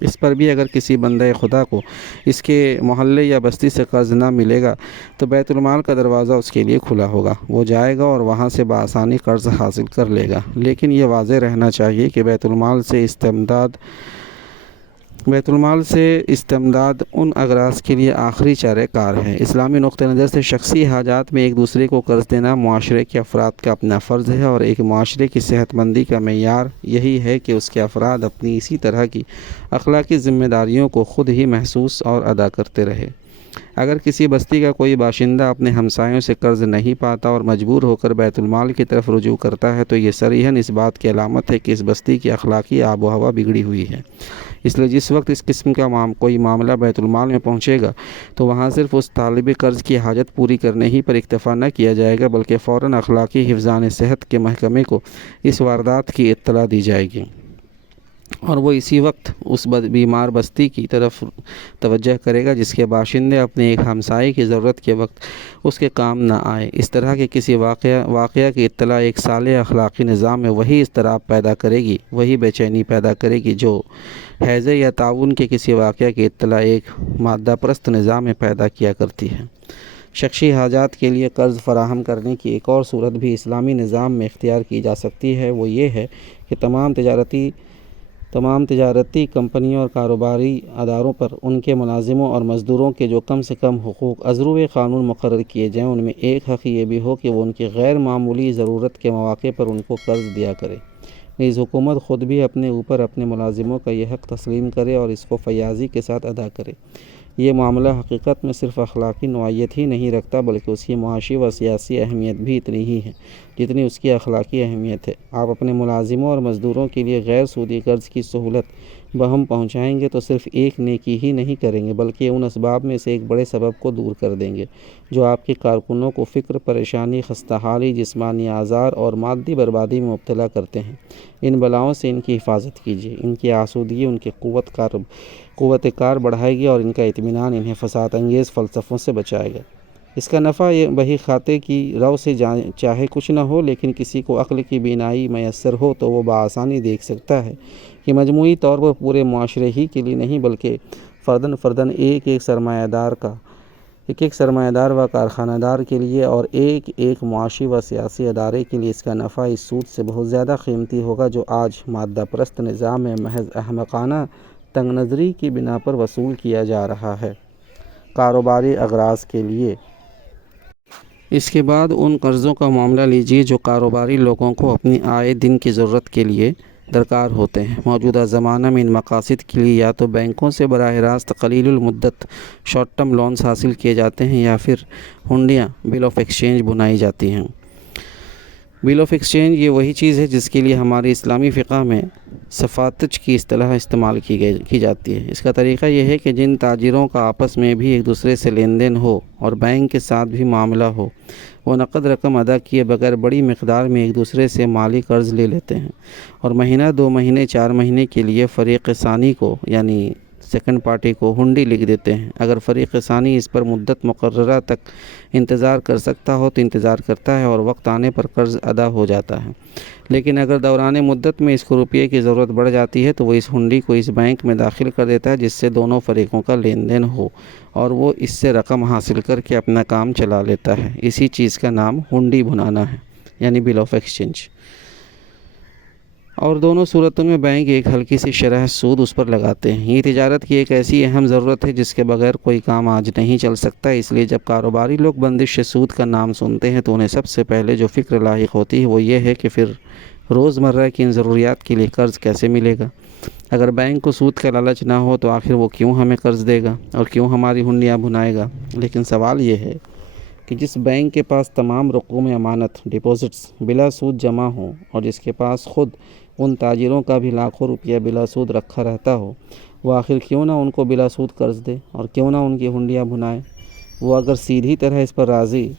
اس پر بھی اگر کسی بندہ خدا کو اس کے محلے یا بستی سے قرض نہ ملے گا تو بیت المال کا دروازہ اس کے لیے کھلا ہوگا، وہ جائے گا اور وہاں سے بآسانی قرض حاصل کر لے گا۔ لیکن یہ واضح رہنا چاہیے کہ بیت المال سے استمداد ان اغراض کے لیے آخری چارہ کار ہے۔ اسلامی نقطہ نظر سے شخصی حاجات میں ایک دوسرے کو قرض دینا معاشرے کے افراد کا اپنا فرض ہے، اور ایک معاشرے کی صحت مندی کا معیار یہی ہے کہ اس کے افراد اپنی اسی طرح کی اخلاقی ذمہ داریوں کو خود ہی محسوس اور ادا کرتے رہے۔ اگر کسی بستی کا کوئی باشندہ اپنے ہمسایوں سے قرض نہیں پاتا اور مجبور ہو کر بیت المال کی طرف رجوع کرتا ہے تو یہ صریحاً اس بات کی علامت ہے کہ اس بستی کی اخلاقی آب و ہوا بگڑی ہوئی ہے۔ اس لیے جس وقت اس قسم کا کوئی معاملہ بیت المال میں پہنچے گا تو وہاں صرف اس طالب قرض کی حاجت پوری کرنے ہی پر اکتفا نہ کیا جائے گا، بلکہ فوراً اخلاقی حفظان صحت کے محکمے کو اس واردات کی اطلاع دی جائے گی، اور وہ اسی وقت اس بیمار بستی کی طرف توجہ کرے گا جس کے باشندے اپنے ایک ہمسائے کی ضرورت کے وقت اس کے کام نہ آئے۔ اس طرح کے کسی واقعہ کی اطلاع ایک صالح اخلاقی نظام میں وہی اضطراب پیدا کرے گی، وہی بے چینی پیدا کرے گی جو حیض یا تعاون کے کسی واقعہ کی اطلاع ایک مادہ پرست نظام میں پیدا کیا کرتی ہے۔ شخصی حاجات کے لیے قرض فراہم کرنے کی ایک اور صورت بھی اسلامی نظام میں اختیار کی جا سکتی ہے، وہ یہ ہے کہ تمام تجارتی کمپنیوں اور کاروباری اداروں پر ان کے ملازموں اور مزدوروں کے جو کم سے کم حقوق ازروِ قانون مقرر کیے جائیں، ان میں ایک حق یہ بھی ہو کہ وہ ان کی غیر معمولی ضرورت کے مواقع پر ان کو قرض دیا کرے۔ نیز حکومت خود بھی اپنے اوپر اپنے ملازموں کا یہ حق تسلیم کرے اور اس کو فیاضی کے ساتھ ادا کرے۔ یہ معاملہ حقیقت میں صرف اخلاقی نوعیت ہی نہیں رکھتا بلکہ اس کی معاشی و سیاسی اہمیت بھی اتنی ہی ہے جتنی اس کی اخلاقی اہمیت ہے۔ آپ اپنے ملازموں اور مزدوروں کے لیے غیر سودی قرض کی سہولت بہم پہنچائیں گے تو صرف ایک نیکی ہی نہیں کریں گے بلکہ ان اسباب میں سے ایک بڑے سبب کو دور کر دیں گے جو آپ کے کارکنوں کو فکر، پریشانی، خستہ حالی، جسمانی آزار اور مادی بربادی میں مبتلا کرتے ہیں۔ ان بلاؤں سے ان کی حفاظت کیجیے۔ ان کی آسودگی ان کی قوت کار بڑھائے گی اور ان کا اطمینان انہیں فساد انگیز فلسفوں سے بچائے گا۔ اس کا نفع یہ بہی کھاتے کی رو سے چاہے کچھ نہ ہو، لیکن کسی کو عقل کی بینائی میسر ہو تو وہ بآسانی دیکھ سکتا ہے کہ مجموعی طور پر پورے معاشرے ہی کے لیے نہیں بلکہ فرداً ایک سرمایہ دار و کارخانہ دار کے لیے اور ایک معاشی و سیاسی ادارے کے لیے اس کا نفع اس سود سے بہت زیادہ قیمتی ہوگا جو آج مادہ پرست نظام میں محض احمقانہ تنگ نظری کی بنا پر وصول کیا جا رہا ہے۔ کاروباری اغراض کے لیے اس کے بعد ان قرضوں کا معاملہ لیجیے جو کاروباری لوگوں کو اپنی آئے دن کی ضرورت کے لیے درکار ہوتے ہیں۔ موجودہ زمانہ میں ان مقاصد کے لیے یا تو بینکوں سے براہ راست قلیل المدت شارٹ ٹرم لونز حاصل کیے جاتے ہیں یا پھر ہنڈیاں بل آف ایکسچینج بنائی جاتی ہیں۔ بل آف ایکسچینج یہ وہی چیز ہے جس کے لیے ہماری اسلامی فقہ میں سفاتج کی اصطلاح استعمال کی جاتی ہے۔ اس کا طریقہ یہ ہے کہ جن تاجروں کا آپس میں بھی ایک دوسرے سے لین دین ہو اور بینک کے ساتھ بھی معاملہ ہو، وہ نقد رقم ادا کیے بغیر بڑی مقدار میں ایک دوسرے سے مالی قرض لے لیتے ہیں اور مہینہ 2 مہینے 4 مہینے کے لیے فریق ثانی کو یعنی سیکنڈ پارٹی کو ہنڈی لکھ دیتے ہیں۔ اگر فریق ثانی اس پر مدت مقررہ تک انتظار کر سکتا ہو تو انتظار کرتا ہے اور وقت آنے پر قرض ادا ہو جاتا ہے، لیکن اگر دوران مدت میں اس کو روپئے کی ضرورت بڑھ جاتی ہے تو وہ اس ہنڈی کو اس بینک میں داخل کر دیتا ہے جس سے دونوں فریقوں کا لین دین ہو اور وہ اس سے رقم حاصل کر کے اپنا کام چلا لیتا ہے۔ اسی چیز کا نام ہنڈی بھنانا ہے، یعنی بل آف ایکسچینج۔ اور دونوں صورتوں میں بینک ایک ہلکی سی شرح سود اس پر لگاتے ہیں۔ یہ تجارت کی ایک ایسی اہم ضرورت ہے جس کے بغیر کوئی کام آج نہیں چل سکتا، اس لیے جب کاروباری لوگ بندش سود کا نام سنتے ہیں تو انہیں سب سے پہلے جو فکر لاحق ہوتی ہے وہ یہ ہے کہ پھر روزمرہ کی ان ضروریات کے لیے قرض کیسے ملے گا۔ اگر بینک کو سود کا لالچ نہ ہو تو آخر وہ کیوں ہمیں قرض دے گا اور کیوں ہماری ہنڈیاں بھنائے گا؟ لیکن سوال یہ ہے کہ جس بینک کے پاس تمام رقوم امانت ڈپازٹس بلا سود جمع ہوں اور جس کے پاس خود ان تاجروں کا بھی لاکھوں روپیہ بلا سود رکھا رہتا ہو، وہ آخر کیوں نہ ان کو بلا سود قرض دے اور کیوں نہ ان کی ہنڈیاں بھنائے؟ وہ اگر سیدھی طرح اس پر راضی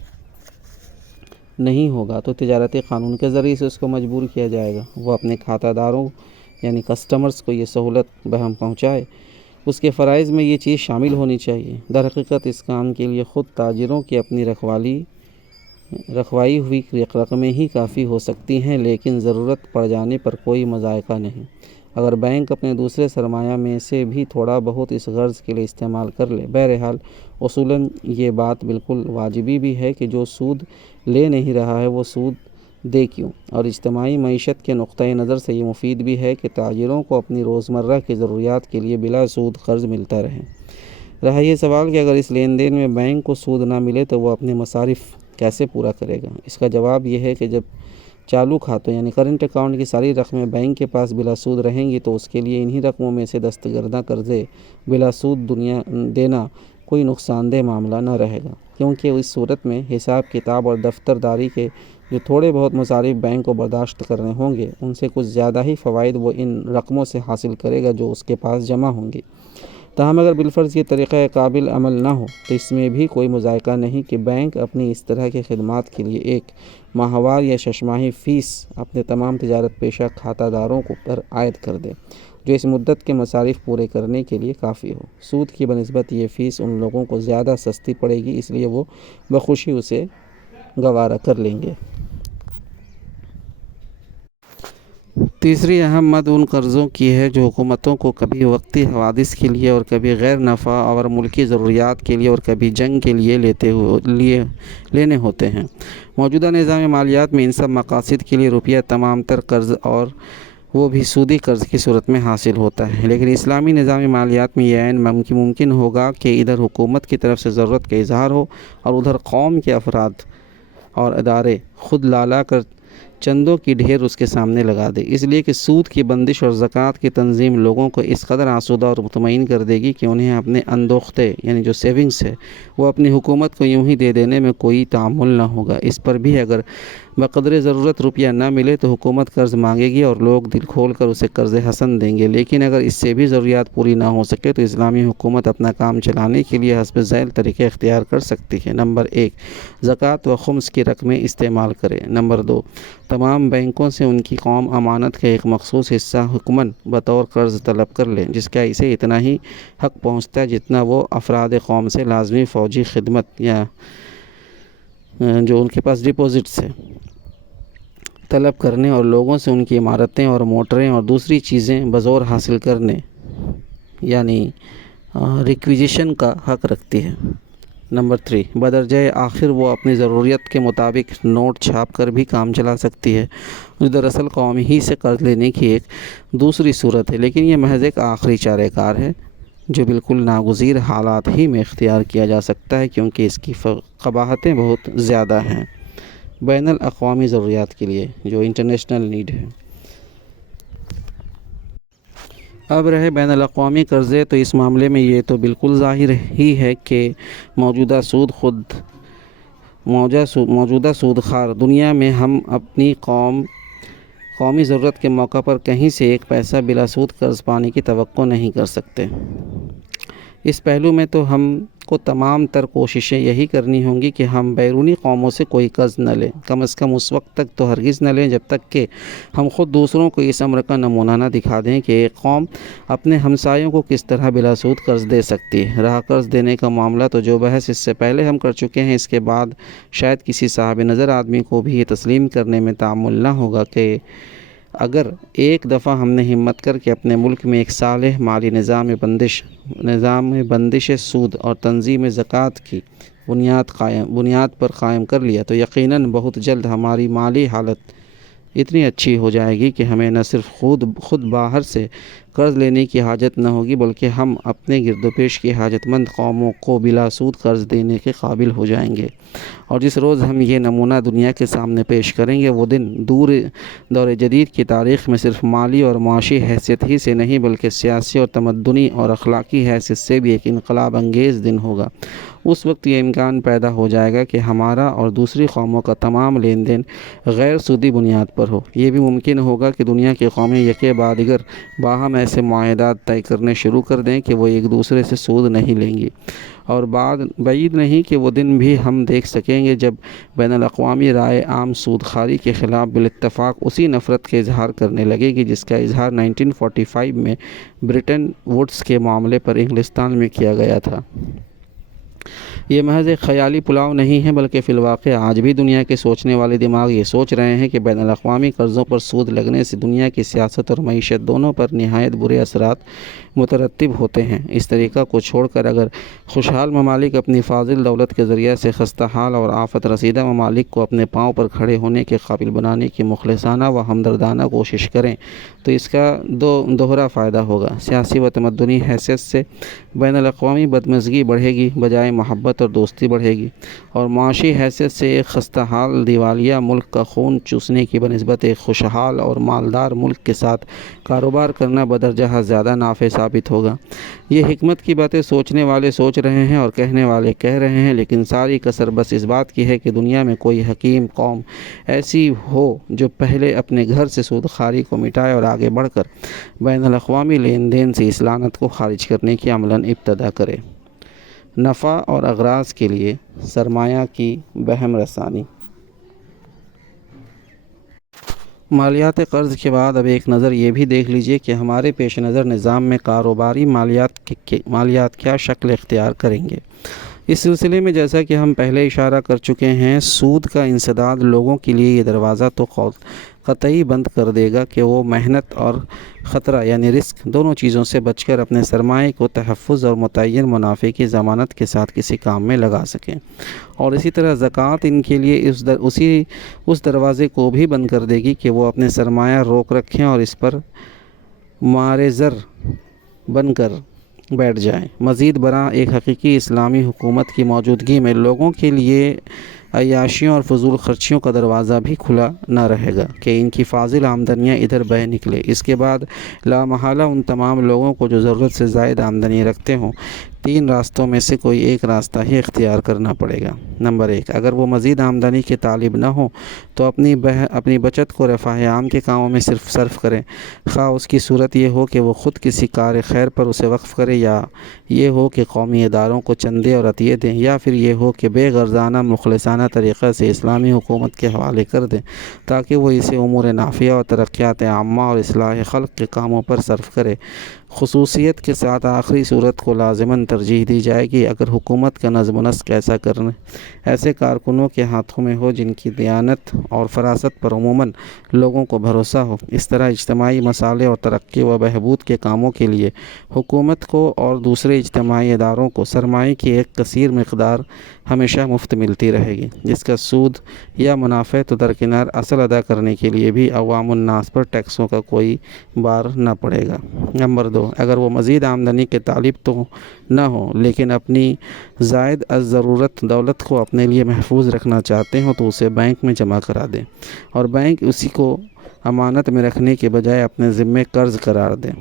نہیں ہوگا تو تجارتی قانون کے ذریعے سے اس کو مجبور کیا جائے گا وہ اپنے کھاتہ داروں یعنی کسٹمرز کو یہ سہولت بہم پہنچائے۔ اس کے فرائض میں یہ چیز شامل ہونی چاہیے۔ در حقیقت اس کام کے لیے خود تاجروں کی اپنی رکھوائی ہوئی رقمیں ہی کافی ہو سکتی ہیں، لیکن ضرورت پڑ جانے پر کوئی مضائقہ نہیں۔ اگر بینک اپنے دوسرے سرمایہ میں سے بھی تھوڑا بہت اس غرض کے لیے استعمال کر لے۔ بہرحال اصولاً یہ بات بالکل واجبی بھی ہے کہ جو سود لے نہیں رہا ہے وہ سود دے کیوں، اور اجتماعی معیشت کے نقطۂ نظر سے یہ مفید بھی ہے کہ تاجروں کو اپنی روزمرہ کی ضروریات کے لیے بلا سود قرض ملتا رہے۔ رہا یہ سوال کہ اگر اس لین دین میں بینک کو سود نہ ملے تو وہ اپنے مصارف کیسے پورا کرے گا؟ اس کا جواب یہ ہے کہ جب چالو کھاتوں یعنی کرنٹ اکاؤنٹ کی ساری رقمیں بینک کے پاس بلا سود رہیں گی تو اس کے لیے انہی رقموں میں سے دستگردہ قرضے بلا سود دینا کوئی نقصان دہ معاملہ نہ رہے گا، کیونکہ اس صورت میں حساب کتاب اور دفتر داری کے جو تھوڑے بہت مصارف بینک کو برداشت کرنے ہوں گے ان سے کچھ زیادہ ہی فوائد وہ ان رقموں سے حاصل کرے گا جو اس کے پاس جمع ہوں گی۔ تاہم اگر بالفرض یہ طریقہ قابل عمل نہ ہو تو اس میں بھی کوئی مضائقہ نہیں کہ بینک اپنی اس طرح کی خدمات کے لیے ایک ماہوار یا ششماہی فیس اپنے تمام تجارت پیشہ کھاتہ داروں کو پر عائد کر دے جو اس مدت کے مصارف پورے کرنے کے لیے کافی ہو۔ سود کی بنسبت یہ فیس ان لوگوں کو زیادہ سستی پڑے گی، اس لیے وہ بخوشی اسے گوارا کر لیں گے۔ تیسری اہم مد ان قرضوں کی ہے جو حکومتوں کو کبھی وقتی حوادث کے لیے اور کبھی غیر نفع اور ملکی ضروریات کے لیے اور کبھی جنگ کے لیے لینے ہوتے ہیں۔ موجودہ نظام مالیات میں ان سب مقاصد کے لیے روپیہ تمام تر قرض اور وہ بھی سودی قرض کی صورت میں حاصل ہوتا ہے، لیکن اسلامی نظام مالیات میں یہ عین ممکن ہوگا کہ ادھر حکومت کی طرف سے ضرورت کا اظہار ہو اور ادھر قوم کے افراد اور ادارے خود لالا کر چندوں کی ڈھیر اس کے سامنے لگا دے، اس لیے کہ سود کی بندش اور زکوٰۃ کی تنظیم لوگوں کو اس قدر آسودہ اور مطمئن کر دے گی کہ انہیں اپنے اندوختے یعنی جو سیونگز ہے وہ اپنی حکومت کو یوں ہی دے دینے میں کوئی تعامل نہ ہوگا۔ اس پر بھی اگر بقدر ضرورت روپیہ نہ ملے تو حکومت قرض مانگے گی اور لوگ دل کھول کر اسے قرض حسن دیں گے، لیکن اگر اس سے بھی ضروریات پوری نہ ہو سکے تو اسلامی حکومت اپنا کام چلانے کے لیے حسب ذیل طریقے اختیار کر سکتی ہے۔ نمبر 1، زکوٰۃ و خمس کی رقمیں استعمال کرے۔ نمبر 2، تمام بینکوں سے ان کی قوم امانت کا ایک مخصوص حصہ حکماً بطور قرض طلب کر لیں جس کا اسے اتنا ہی حق پہنچتا ہے جتنا وہ افراد قوم سے لازمی فوجی خدمت یا جو ان کے پاس ڈپازٹس ہے طلب کرنے اور لوگوں سے ان کی عمارتیں اور موٹریں اور دوسری چیزیں بزور حاصل کرنے یعنی ریکویزیشن کا حق رکھتی ہے۔ نمبر 3، بدرجہ آخر وہ اپنی ضروریت کے مطابق نوٹ چھاپ کر بھی کام چلا سکتی ہے، جو دراصل قوم ہی سے قرض لینے کی ایک دوسری صورت ہے، لیکن یہ محض ایک آخری چارہ کار ہے جو بالکل ناگزیر حالات ہی میں اختیار کیا جا سکتا ہے کیونکہ اس کی قباحتیں بہت زیادہ ہیں۔ بین الاقوامی ضروریات کے لیے جو انٹرنیشنل نیڈ ہے۔ اب رہے بین الاقوامی قرضے، تو اس معاملے میں یہ تو بالکل ظاہر ہی ہے کہ موجودہ سود خود موجودہ سود خوار دنیا میں ہم اپنی قومی ضرورت کے موقع پر کہیں سے ایک پیسہ بلا سود قرض پانے کی توقع نہیں کر سکتے۔ اس پہلو میں تو ہم کو تمام تر کوششیں یہی کرنی ہوں گی کہ ہم بیرونی قوموں سے کوئی قرض نہ لیں، کم از کم اس وقت تک تو ہرگز نہ لیں جب تک کہ ہم خود دوسروں کو اس امر کا نمونہ نہ دکھا دیں کہ ایک قوم اپنے ہمسایوں کو کس طرح بلا سود قرض دے سکتی ہے۔ رہا قرض دینے کا معاملہ تو جو بحث اس سے پہلے ہم کر چکے ہیں، اس کے بعد شاید کسی صاحب نظر آدمی کو بھی یہ تسلیم کرنے میں تعمل نہ ہوگا کہ اگر ایک دفعہ ہم نے ہمت کر کے اپنے ملک میں ایک صالح مالی نظام بندش سود اور تنظیم زکوٰۃ کی بنیاد پر قائم کر لیا تو یقیناً بہت جلد ہماری مالی حالت اتنی اچھی ہو جائے گی کہ ہمیں نہ صرف خود باہر سے قرض لینے کی حاجت نہ ہوگی بلکہ ہم اپنے گرد و پیش کی حاجت مند قوموں کو بلا سود قرض دینے کے قابل ہو جائیں گے۔ اور جس روز ہم یہ نمونہ دنیا کے سامنے پیش کریں گے وہ دن دور جدید کی تاریخ میں صرف مالی اور معاشی حیثیت ہی سے نہیں بلکہ سیاسی اور تمدنی اور اخلاقی حیثیت سے بھی ایک انقلاب انگیز دن ہوگا۔ اس وقت یہ امکان پیدا ہو جائے گا کہ ہمارا اور دوسری قوموں کا تمام لین دین غیر سودی بنیاد پر ہو۔ یہ بھی ممکن ہوگا کہ دنیا کی قومیں یکے بعد دیگر باہم ایسے معاہدات طے کرنے شروع کر دیں کہ وہ ایک دوسرے سے سود نہیں لیں گی، اور بعید نہیں کہ وہ دن بھی ہم دیکھ سکیں گے جب بین الاقوامی رائے عام سود خواری کے خلاف بالاتفاق اسی نفرت کے اظہار کرنے لگے گی جس کا اظہار 1945 میں برٹن ووڈس کے معاملے پر انگلستان میں کیا گیا تھا۔ یہ محض ایک خیالی پلاؤ نہیں ہے بلکہ فی الواقع آج بھی دنیا کے سوچنے والے دماغ یہ سوچ رہے ہیں کہ بین الاقوامی قرضوں پر سود لگنے سے دنیا کی سیاست اور معیشت دونوں پر نہایت برے اثرات مترتب ہوتے ہیں۔ اس طریقہ کو چھوڑ کر اگر خوشحال ممالک اپنی فاضل دولت کے ذریعے سے خستہ حال اور آفت رسیدہ ممالک کو اپنے پاؤں پر کھڑے ہونے کے قابل بنانے کی مخلصانہ و ہمدردانہ کوشش کریں تو اس کا دوہرا فائدہ ہوگا۔ سیاسی و تمدنی حیثیت سے بین الاقوامی بدمزگی بڑھے گی بجائے محبت اور دوستی بڑھے گی، اور معاشی حیثیت سے ایک خستہ حال دیوالیہ ملک کا خون چوسنے کی بنسبت ایک خوشحال اور مالدار ملک کے ساتھ کاروبار کرنا بدرجہ زیادہ نافع ثابت ہوگا۔ یہ حکمت کی باتیں سوچنے والے سوچ رہے ہیں اور کہنے والے کہہ رہے ہیں، لیکن ساری کسر بس اس بات کی ہے کہ دنیا میں کوئی حکیم قوم ایسی ہو جو پہلے اپنے گھر سے سود خواری کو مٹائے اور آگے بڑھ کر بین الاقوامی لین دین سے اس لعنت کو خارج کرنے کی عملاً ابتدا کرے۔ نفع اور اغراض کے لیے سرمایہ کی بہم رسانی۔ مالیات قرض کے بعد اب ایک نظر یہ بھی دیکھ لیجئے کہ ہمارے پیش نظر نظام میں کاروباری مالیات کیا شکل اختیار کریں گے۔ اس سلسلے میں جیسا کہ ہم پہلے اشارہ کر چکے ہیں، سود کا انسداد لوگوں کے لیے یہ دروازہ تو قطعی بند کر دے گا کہ وہ محنت اور خطرہ یعنی رسک دونوں چیزوں سے بچ کر اپنے سرمایہ کو تحفظ اور متعین منافع کی ضمانت کے ساتھ کسی کام میں لگا سکیں، اور اسی طرح زکوٰۃ ان کے لیے اس دروازے کو بھی بند کر دے گی کہ وہ اپنے سرمایہ روک رکھیں اور اس پر مارے زر بن کر بیٹھ جائیں۔ مزید برآں ایک حقیقی اسلامی حکومت کی موجودگی میں لوگوں کے لیے عیاشیوں اور فضول خرچیوں کا دروازہ بھی کھلا نہ رہے گا کہ ان کی فاضل آمدنیاں ادھر بہہ نکلے۔ اس کے بعد لا محالہ ان تمام لوگوں کو جو ضرورت سے زائد آمدنی رکھتے ہوں، 3 راستوں میں سے کوئی ایک راستہ ہی اختیار کرنا پڑے گا۔ نمبر 1، اگر وہ مزید آمدنی کے طالب نہ ہوں تو اپنی بچت کو رفاہ عام کے کاموں میں صرف کریں، خواہ اس کی صورت یہ ہو کہ وہ خود کسی کار خیر پر اسے وقف کرے، یا یہ ہو کہ قومی اداروں کو چندے اور عطیے دیں، یا پھر یہ ہو کہ بے غرضانہ مخلصانہ طریقہ سے اسلامی حکومت کے حوالے کر دیں تاکہ وہ اسے امور نافعہ اور ترقیات عامہ اور اصلاح خلق کے کاموں پر صرف کرے۔ خصوصیت کے ساتھ آخری صورت کو لازماً ترجیح دی جائے گی اگر حکومت کا نظم و نسق ایسے کارکنوں کے ہاتھوں میں ہو جن کی دیانت اور فراست پر عموماً لوگوں کو بھروسہ ہو۔ اس طرح اجتماعی مسالے اور ترقی و بہبود کے کاموں کے لیے حکومت کو اور دوسرے اجتماعی اداروں کو سرمایہ کی ایک کثیر مقدار ہمیشہ مفت ملتی رہے گی، جس کا سود یا منافع تو درکنار اصل ادا کرنے کے لیے بھی عوام الناس پر ٹیکسوں کا کوئی بار نہ پڑے گا۔ نمبر 2، اگر وہ مزید آمدنی کے طالب تو نہ ہوں لیکن اپنی زائد از ضرورت دولت کو اپنے لیے محفوظ رکھنا چاہتے ہوں تو اسے بینک میں جمع کرا دیں، اور بینک اسی کو امانت میں رکھنے کے بجائے اپنے ذمے قرض قرار دیں۔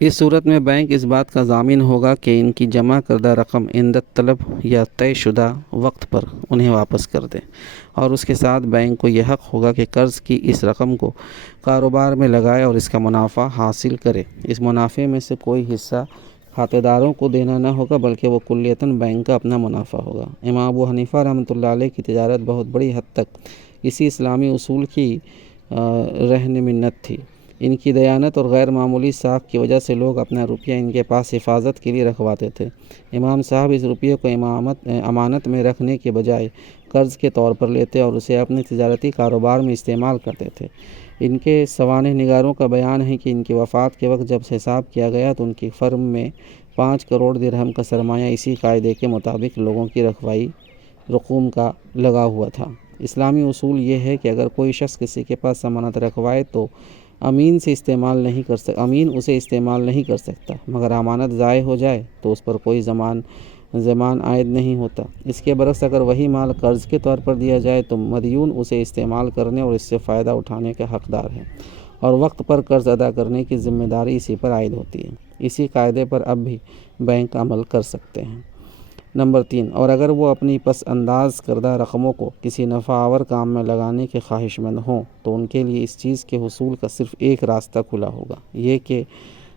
اس صورت میں بینک اس بات کا ضامن ہوگا کہ ان کی جمع کردہ رقم عندت طلب یا طے شدہ وقت پر انہیں واپس کر دیں، اور اس کے ساتھ بینک کو یہ حق ہوگا کہ قرض کی اس رقم کو کاروبار میں لگائے اور اس کا منافع حاصل کرے۔ اس منافع میں سے کوئی حصہ کھاتہ داروں کو دینا نہ ہوگا، بلکہ وہ کلیتاً بینک کا اپنا منافع ہوگا۔ امام ابو حنیفہ رحمۃ اللہ علیہ کی تجارت بہت بڑی حد تک اسی اسلامی اصول کی رہن منت تھی۔ ان کی دیانت اور غیر معمولی ساکھ کی وجہ سے لوگ اپنا روپیہ ان کے پاس حفاظت کے لیے رکھواتے تھے۔ امام صاحب اس روپیے کو امانت میں رکھنے کے بجائے قرض کے طور پر لیتے اور اسے اپنے تجارتی کاروبار میں استعمال کرتے تھے۔ ان کے سوانح نگاروں کا بیان ہے کہ ان کی وفات کے وقت جب حساب کیا گیا تو ان کی فرم میں 5 کروڑ درہم کا سرمایہ اسی قاعدے کے مطابق لوگوں کی رکھوائی رقوم کا لگا ہوا تھا۔ اسلامی اصول یہ ہے کہ اگر کوئی شخص کسی کے پاس امانت رکھوائے تو امین اسے استعمال نہیں کر سکتا، مگر امانت ضائع ہو جائے تو اس پر کوئی ضمان عائد نہیں ہوتا۔ اس کے برعکس اگر وہی مال قرض کے طور پر دیا جائے تو مدیون اسے استعمال کرنے اور اس سے فائدہ اٹھانے کا حقدار ہے، اور وقت پر قرض ادا کرنے کی ذمہ داری اسی پر عائد ہوتی ہے۔ اسی قاعدے پر اب بھی بینک عمل کر سکتے ہیں۔ نمبر 3، اور اگر وہ اپنی پس انداز کردہ رقموں کو کسی نفع آور کام میں لگانے کے خواہش مند ہوں تو ان کے لیے اس چیز کے حصول کا صرف ایک راستہ کھلا ہوگا، یہ کہ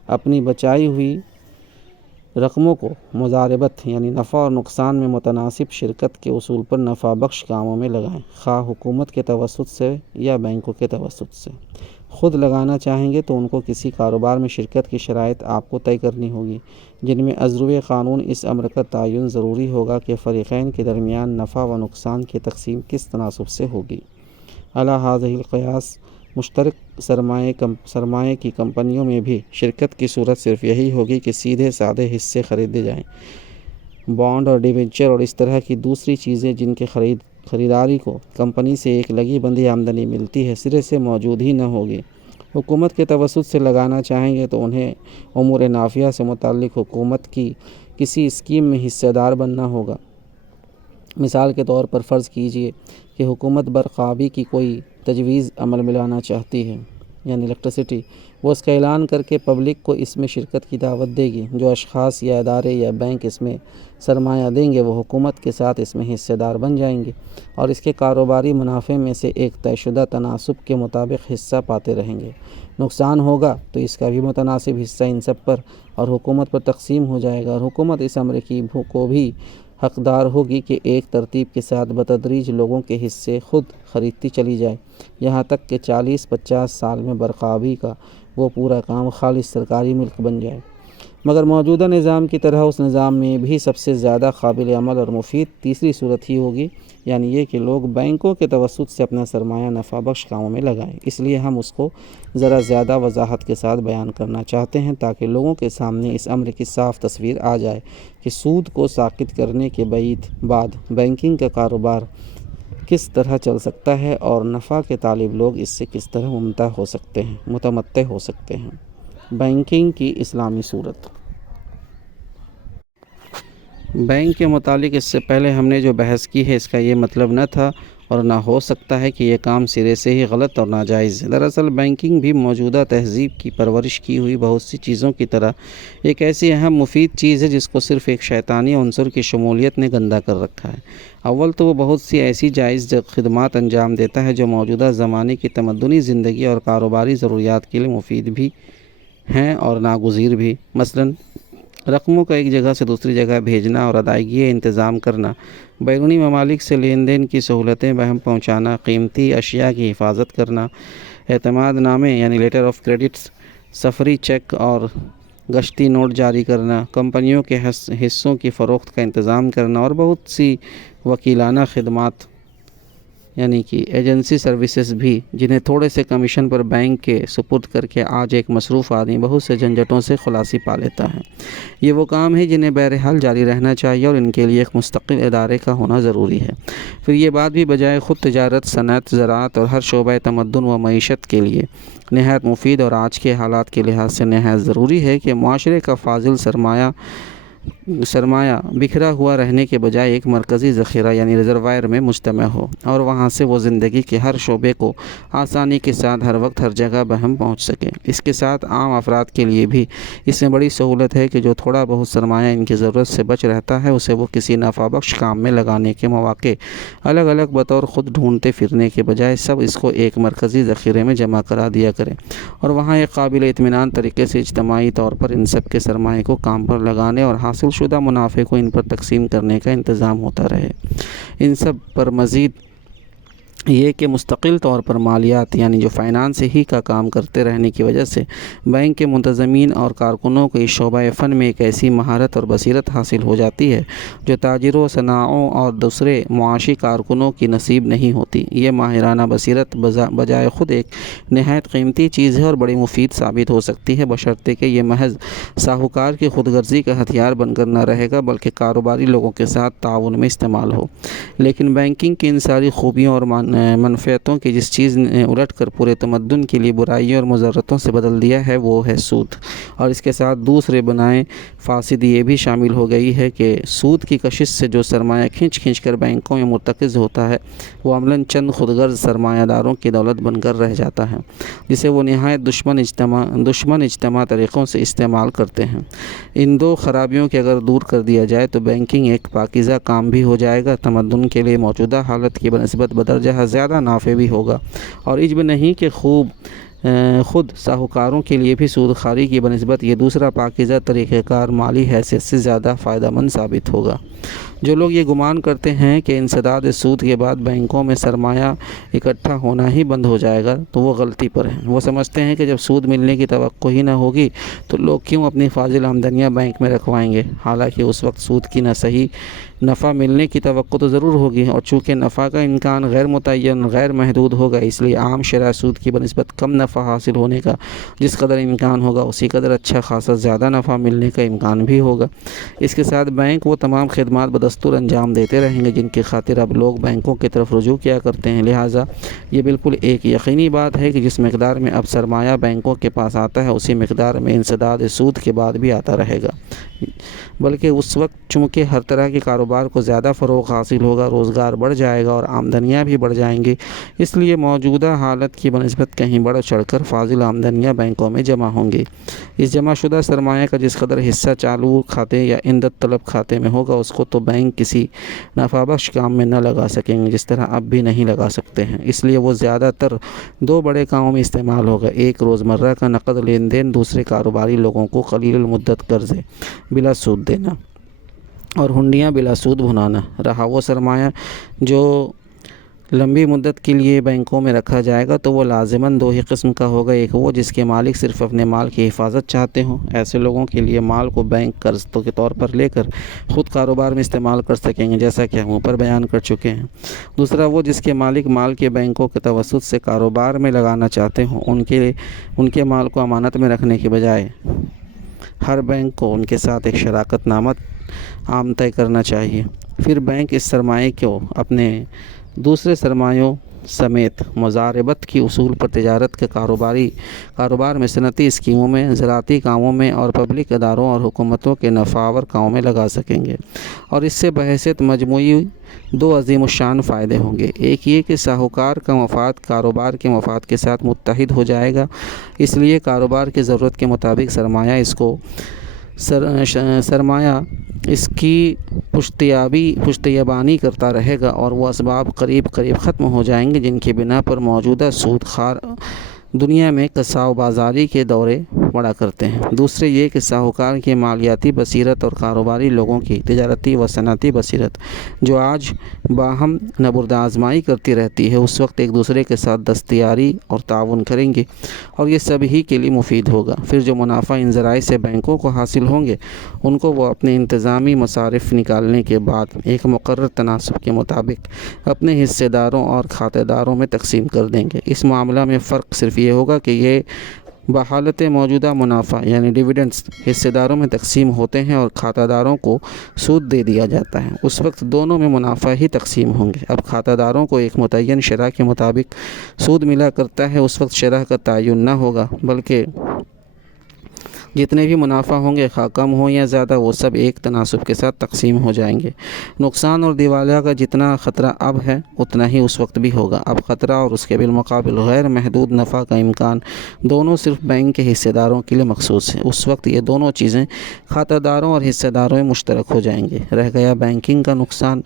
اپنی بچائی ہوئی رقموں کو مضاربت یعنی نفع اور نقصان میں متناسب شرکت کے اصول پر نفع بخش کاموں میں لگائیں، خواہ حکومت کے توسط سے یا بینکوں کے توسط سے۔ خود لگانا چاہیں گے تو ان کو کسی کاروبار میں شرکت کی شرائط آپ کو طے کرنی ہوگی، جن میں ازروِ قانون اس امر کا تعین ضروری ہوگا کہ فریقین کے درمیان نفع و نقصان کی تقسیم کس تناسب سے ہوگی۔ علی ھذہ القیاس مشترک سرمایہ کی کمپنیوں میں بھی شرکت کی صورت صرف یہی ہوگی کہ سیدھے سادے حصے خریدے جائیں، بانڈ اور ڈیبنچر اور اس طرح کی دوسری چیزیں جن کے خریداری کو کمپنی سے ایک لگی بندھی آمدنی ملتی ہے سرے سے موجود ہی نہ ہوگی۔ حکومت کے توسط سے لگانا چاہیں گے تو انہیں امور نافعہ سے متعلق حکومت کی کسی اسکیم میں حصہ دار بننا ہوگا۔ مثال کے طور پر فرض کیجئے کہ حکومت برق آبی کی کوئی تجویز عمل میں لانا چاہتی ہے، یعنی الیکٹریسٹی، وہ اس کا اعلان کر کے پبلک کو اس میں شرکت کی دعوت دے گی۔ جو اشخاص یا ادارے یا بینک اس میں سرمایہ دیں گے وہ حکومت کے ساتھ اس میں حصہ دار بن جائیں گے اور اس کے کاروباری منافع میں سے ایک طے شدہ تناسب کے مطابق حصہ پاتے رہیں گے۔ نقصان ہوگا تو اس کا بھی متناسب حصہ ان سب پر اور حکومت پر تقسیم ہو جائے گا، اور حکومت اس امر کی کو بھی حقدار ہوگی کہ ایک ترتیب کے ساتھ بتدریج لوگوں کے حصے خود خریدتی چلی جائے، یہاں تک کہ 40-50 سال میں برق آبی کا وہ پورا کام خالص سرکاری ملک بن جائے۔ مگر موجودہ نظام کی طرح اس نظام میں بھی سب سے زیادہ قابل عمل اور مفید تیسری صورت ہی ہوگی، یعنی یہ کہ لوگ بینکوں کے توسط سے اپنا سرمایہ نفع بخش کاموں میں لگائیں۔ اس لیے ہم اس کو ذرا زیادہ وضاحت کے ساتھ بیان کرنا چاہتے ہیں تاکہ لوگوں کے سامنے اس امر کی صاف تصویر آ جائے کہ سود کو ساقط کرنے کے بعد بینکنگ کا کاروبار کس طرح چل سکتا ہے اور نفع کے طالب لوگ اس سے کس طرح متمتع ہو سکتے ہیں۔ بینکنگ کی اسلامی صورت۔ بینک کے متعلق اس سے پہلے ہم نے جو بحث کی ہے اس کا یہ مطلب نہ تھا اور نہ ہو سکتا ہے کہ یہ کام سرے سے ہی غلط اور ناجائز ہے۔ دراصل بینکنگ بھی موجودہ تہذیب کی پرورش کی ہوئی بہت سی چیزوں کی طرح ایک ایسی اہم مفید چیز ہے جس کو صرف ایک شیطانی عنصر کی شمولیت نے گندا کر رکھا ہے۔ اول تو وہ بہت سی ایسی جائز خدمات انجام دیتا ہے جو موجودہ زمانے کی تمدنی زندگی اور کاروباری ضروریات کے لیے مفید بھی ہیں اور ناگزیر بھی۔ مثلاً رقموں کا ایک جگہ سے دوسری جگہ بھیجنا اور ادائیگی انتظام کرنا، بیرونی ممالک سے لین دین کی سہولتیں بہم پہنچانا، قیمتی اشیاء کی حفاظت کرنا، اعتماد نامے یعنی لیٹر آف کریڈٹس، سفری چیک اور گشتی نوٹ جاری کرنا، کمپنیوں کے حصوں کی فروخت کا انتظام کرنا اور بہت سی وکیلانہ خدمات یعنی کہ ایجنسی سروسز بھی، جنہیں تھوڑے سے کمیشن پر بینک کے سپرد کر کے آج ایک مصروف آدمی بہت سے جھنجھٹوں سے خلاصی پا لیتا ہے۔ یہ وہ کام ہے جنہیں بہرحال جاری رہنا چاہیے اور ان کے لیے ایک مستقل ادارے کا ہونا ضروری ہے۔ پھر یہ بات بھی بجائے خود تجارت، صنعت، زراعت اور ہر شعبہ تمدن و معیشت کے لیے نہایت مفید اور آج کے حالات کے لحاظ سے نہایت ضروری ہے کہ معاشرے کا فاضل سرمایہ سرمایہ بکھرا ہوا رہنے کے بجائے ایک مرکزی ذخیرہ یعنی ریزروائر میں مجتمع ہو اور وہاں سے وہ زندگی کے ہر شعبے کو آسانی کے ساتھ ہر وقت ہر جگہ بہم پہنچ سکے۔ اس کے ساتھ عام افراد کے لیے بھی اس میں بڑی سہولت ہے کہ جو تھوڑا بہت سرمایہ ان کی ضرورت سے بچ رہتا ہے اسے وہ کسی نفع بخش کام میں لگانے کے مواقع الگ الگ بطور خود ڈھونڈتے پھرنے کے بجائے سب اس کو ایک مرکزی ذخیرے میں جمع کرا دیا کرے اور وہاں ایک قابل اطمینان طریقے سے اجتماعی طور پر ان سب کے سرمایہ کو کام پر لگانے اور حاصل شدہ منافع کو ان پر تقسیم کرنے کا انتظام ہوتا رہے۔ ان سب پر مزید یہ کہ مستقل طور پر مالیات یعنی جو فائنانس ہی کا کام کرتے رہنے کی وجہ سے بینک کے منتظمین اور کارکنوں کو اس شعبہ فن میں ایک ایسی مہارت اور بصیرت حاصل ہو جاتی ہے جو تاجروں، صناعوں اور دوسرے معاشی کارکنوں کی نصیب نہیں ہوتی۔ یہ ماہرانہ بصیرت بجائے خود ایک نہایت قیمتی چیز ہے اور بڑی مفید ثابت ہو سکتی ہے، بشرطے کہ یہ محض ساہوکار کی خود غرضی کا ہتھیار بن کر نہ رہے گا بلکہ کاروباری لوگوں کے ساتھ تعاون میں استعمال ہو۔ لیکن بینکنگ کی ان ساری خوبیوں اور منفعتوں کی جس چیز نے الٹ کر پورے تمدن کے لیے برائیوں اور مضرتوں سے بدل دیا ہے وہ ہے سود، اور اس کے ساتھ دوسرے بنائے فاسد یہ بھی شامل ہو گئی ہے کہ سود کی کشش سے جو سرمایہ کھینچ کر بینکوں میں مرتکز ہوتا ہے وہ عملاً چند خود غرض سرمایہ داروں کی دولت بن کر رہ جاتا ہے جسے وہ نہایت دشمن اجتماع طریقوں سے استعمال کرتے ہیں۔ ان دو خرابیوں کے اگر دور کر دیا جائے تو بینکنگ ایک پاکیزہ کام بھی ہو جائے گا، تمدن کے لیے موجودہ حالت کی بنسبت بدرجہ زیادہ نافع بھی ہوگا، اور عجب نہیں کہ خود ساہوکاروں کے لیے بھی سود خواری کی بنسبت یہ دوسرا پاکیزہ طریقہ کار مالی حیثیت سے زیادہ فائدہ مند ثابت ہوگا۔ جو لوگ یہ گمان کرتے ہیں کہ انسداد سود کے بعد بینکوں میں سرمایہ اکٹھا ہونا ہی بند ہو جائے گا تو وہ غلطی پر ہیں۔ وہ سمجھتے ہیں کہ جب سود ملنے کی توقع ہی نہ ہوگی تو لوگ کیوں اپنی فاضل آمدنیاں بینک میں رکھوائیں گے، حالانکہ اس وقت سود کی نہ صحیح نفع ملنے کی توقع تو ضرور ہوگی، اور چونکہ نفع کا امکان غیر متعین غیر محدود ہوگا اس لیے عام شرح سود کی بنسبت کم نفع حاصل ہونے کا جس قدر امکان ہوگا اسی قدر اچھا خاصا زیادہ نفع ملنے کا امکان بھی ہوگا۔ اس کے ساتھ بینک وہ تمام خدمات بدستور انجام دیتے رہیں گے جن کی خاطر اب لوگ بینکوں کی طرف رجوع کیا کرتے ہیں، لہٰذا یہ بالکل ایک یقینی بات ہے کہ جس مقدار میں اب سرمایہ بینکوں کے پاس آتا ہے اسی مقدار میں انسداد سود کے بعد بھی آتا رہے گا، بلکہ اس وقت چونکہ ہر طرح کے کاروبار کو زیادہ فروغ حاصل ہوگا، روزگار بڑھ جائے گا اور آمدنیاں بھی بڑھ جائیں گی، اس لیے موجودہ حالت کی بنسبت کہیں بڑھ چڑھ کر فاضل آمدنیاں بینکوں میں جمع ہوں گی۔ اس جمع شدہ سرمایہ کا جس قدر حصہ چالو کھاتے یا اندت طلب کھاتے میں ہوگا اس کو تو بینک کسی نفع بخش کام میں نہ لگا سکیں گے جس طرح اب بھی نہیں لگا سکتے ہیں، اس لیے وہ زیادہ تر دو بڑے کاموں میں استعمال ہوگا، ایک روزمرہ کا نقد لین دین، دوسرے کاروباری لوگوں کو قلیل المدت قرضے بلا سود دینا اور ہنڈیاں بلا سود بھنانا۔ رہا وہ سرمایہ جو لمبی مدت کے لیے بینکوں میں رکھا جائے گا تو وہ لازماً دو ہی قسم کا ہوگا، ایک وہ جس کے مالک صرف اپنے مال کی حفاظت چاہتے ہوں، ایسے لوگوں کے لیے مال کو بینک قرض کے طور پر لے کر خود کاروبار میں استعمال کر سکیں گے جیسا کہ ہم اوپر بیان کر چکے ہیں۔ دوسرا وہ جس کے مالک مال کے بینکوں کے توسط سے کاروبار میں لگانا چاہتے ہوں، ان کے مال کو امانت میں رکھنے کے بجائے ہر بینک کو ان کے ساتھ ایک شراکت نامہ عام طے کرنا چاہیے، پھر بینک اس سرمایہ کو اپنے دوسرے سرمایوں سمیت مضاربت کی اصول پر تجارت کے کاروبار میں، صنعتی اسکیموں میں، زراعتی کاموں میں اور پبلک اداروں اور حکومتوں کے نفعاور کاموں میں لگا سکیں گے، اور اس سے بحیثیت مجموعی دو عظیم الشان فائدے ہوں گے۔ ایک یہ کہ ساہوکار کا مفاد کاروبار کے مفاد کے ساتھ متحد ہو جائے گا، اس لیے کاروبار کی ضرورت کے مطابق سرمایہ اس کی پشتیبانی کرتا رہے گا اور وہ اسباب قریب ختم ہو جائیں گے جن کی بنا پر موجودہ سود خوار دنیا میں کساو بازاری کے دورے بڑا کرتے ہیں۔ دوسرے یہ کہ ساہوکار کی مالیاتی بصیرت اور کاروباری لوگوں کی تجارتی و صنعتی بصیرت جو آج باہم نبرد آزمائی کرتی رہتی ہے اس وقت ایک دوسرے کے ساتھ دستیاری اور تعاون کریں گی اور یہ سبھی کے لیے مفید ہوگا۔ پھر جو منافع ان ذرائع سے بینکوں کو حاصل ہوں گے ان کو وہ اپنے انتظامی مصارف نکالنے کے بعد ایک مقرر تناسب کے مطابق اپنے حصے داروں اور کھاتہ داروں میں تقسیم کر دیں گے۔ اس معاملہ میں فرق صرف یہ ہوگا کہ یہ بحالت موجودہ منافع یعنی ڈیویڈنڈز حصے داروں میں تقسیم ہوتے ہیں اور کھاتہ داروں کو سود دے دیا جاتا ہے، اس وقت دونوں میں منافع ہی تقسیم ہوں گے۔ اب کھاتہ داروں کو ایک متعین شرح کے مطابق سود ملا کرتا ہے، اس وقت شرح کا تعین نہ ہوگا بلکہ جتنے بھی منافع ہوں گے خواہ کم ہو یا زیادہ وہ سب ایک تناسب کے ساتھ تقسیم ہو جائیں گے۔ نقصان اور دیوالیہ کا جتنا خطرہ اب ہے اتنا ہی اس وقت بھی ہوگا۔ اب خطرہ اور اس کے بالمقابل غیر محدود نفع کا امکان دونوں صرف بینک کے حصے داروں کے لیے مخصوص ہے۔ اس وقت یہ دونوں چیزیں کھاتہ داروں اور حصے داروں میں مشترک ہو جائیں گے۔ رہ گیا بینکنگ کا نقصان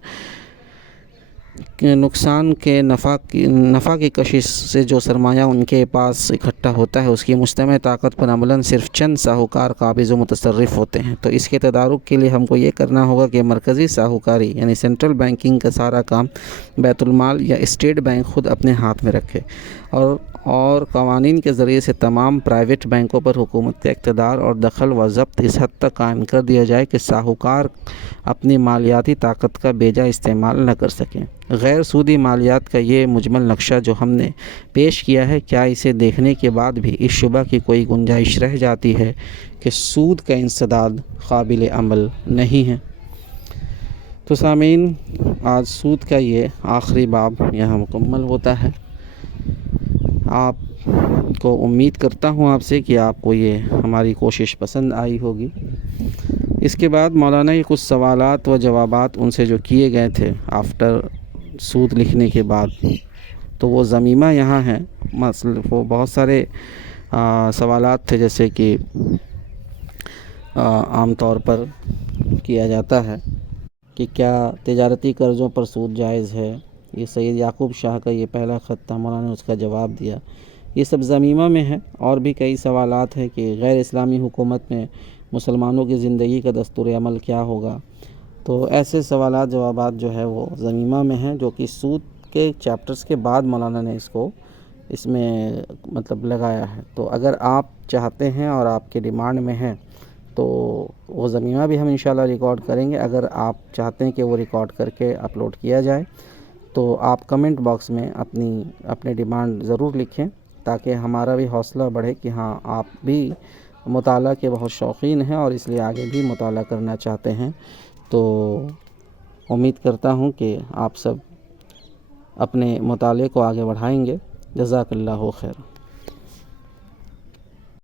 کے نفع کی کشش سے جو سرمایہ ان کے پاس اکٹھا ہوتا ہے اس کی مجتمع طاقت پر عملاً صرف چند ساہوکار قابض و متصرف ہوتے ہیں۔ تو اس کے تدارک کے لیے ہم کو یہ کرنا ہوگا کہ مرکزی ساہوکاری یعنی سینٹرل بینکنگ کا سارا کام بیت المال یا اسٹیٹ بینک خود اپنے ہاتھ میں رکھے، اور قوانین کے ذریعے سے تمام پرائیویٹ بینکوں پر حکومت کا اقتدار اور دخل و ضبط اس حد تک قائم کر دیا جائے کہ ساہوکار اپنی مالیاتی طاقت کا بیجا استعمال نہ کر سکیں۔ غیر سودی مالیات کا یہ مجمل نقشہ جو ہم نے پیش کیا ہے، کیا اسے دیکھنے کے بعد بھی اس شبہ کی کوئی گنجائش رہ جاتی ہے کہ سود کا انسداد قابل عمل نہیں ہے؟ تو سامعین، آج سود کا یہ آخری باب یہاں مکمل ہوتا ہے۔ آپ کو امید کرتا ہوں آپ سے کہ آپ کو یہ ہماری کوشش پسند آئی ہوگی۔ اس کے بعد مولانا کے کچھ سوالات و جوابات ان سے جو کیے گئے تھے آفٹر سود لکھنے کے بعد، تو وہ ضمیمہ یہاں ہیں۔ وہ بہت سارے سوالات تھے، جیسے کہ عام طور پر کیا جاتا ہے کہ کیا تجارتی قرضوں پر سود جائز ہے؟ یہ سید یعقوب شاہ کا یہ پہلا خط تھا، مولانا نے اس کا جواب دیا۔ یہ سب ضمیمہ میں ہے۔ اور بھی کئی سوالات ہیں کہ غیر اسلامی حکومت میں مسلمانوں کی زندگی کا دستور عمل کیا ہوگا؟ تو ایسے سوالات جوابات جو ہے وہ ضمیمہ میں ہیں، جو کہ سود کے چیپٹرز کے بعد مولانا نے اس میں مطلب لگایا ہے۔ تو اگر آپ چاہتے ہیں اور آپ کے ڈیمانڈ میں ہیں تو وہ ضمیمہ بھی ہم انشاءاللہ ریکارڈ کریں گے۔ اگر آپ چاہتے ہیں کہ وہ ریکارڈ کر کے اپلوڈ کیا جائے تو آپ کمنٹ باکس میں اپنے ڈیمانڈ ضرور لکھیں، تاکہ ہمارا بھی حوصلہ بڑھے کہ ہاں آپ بھی مطالعہ کے بہت شوقین ہیں اور اس لیے آگے بھی مطالعہ کرنا چاہتے ہیں۔ تو امید کرتا ہوں کہ آپ سب اپنے مطالعے کو آگے بڑھائیں گے۔ جزاک اللہ خیر۔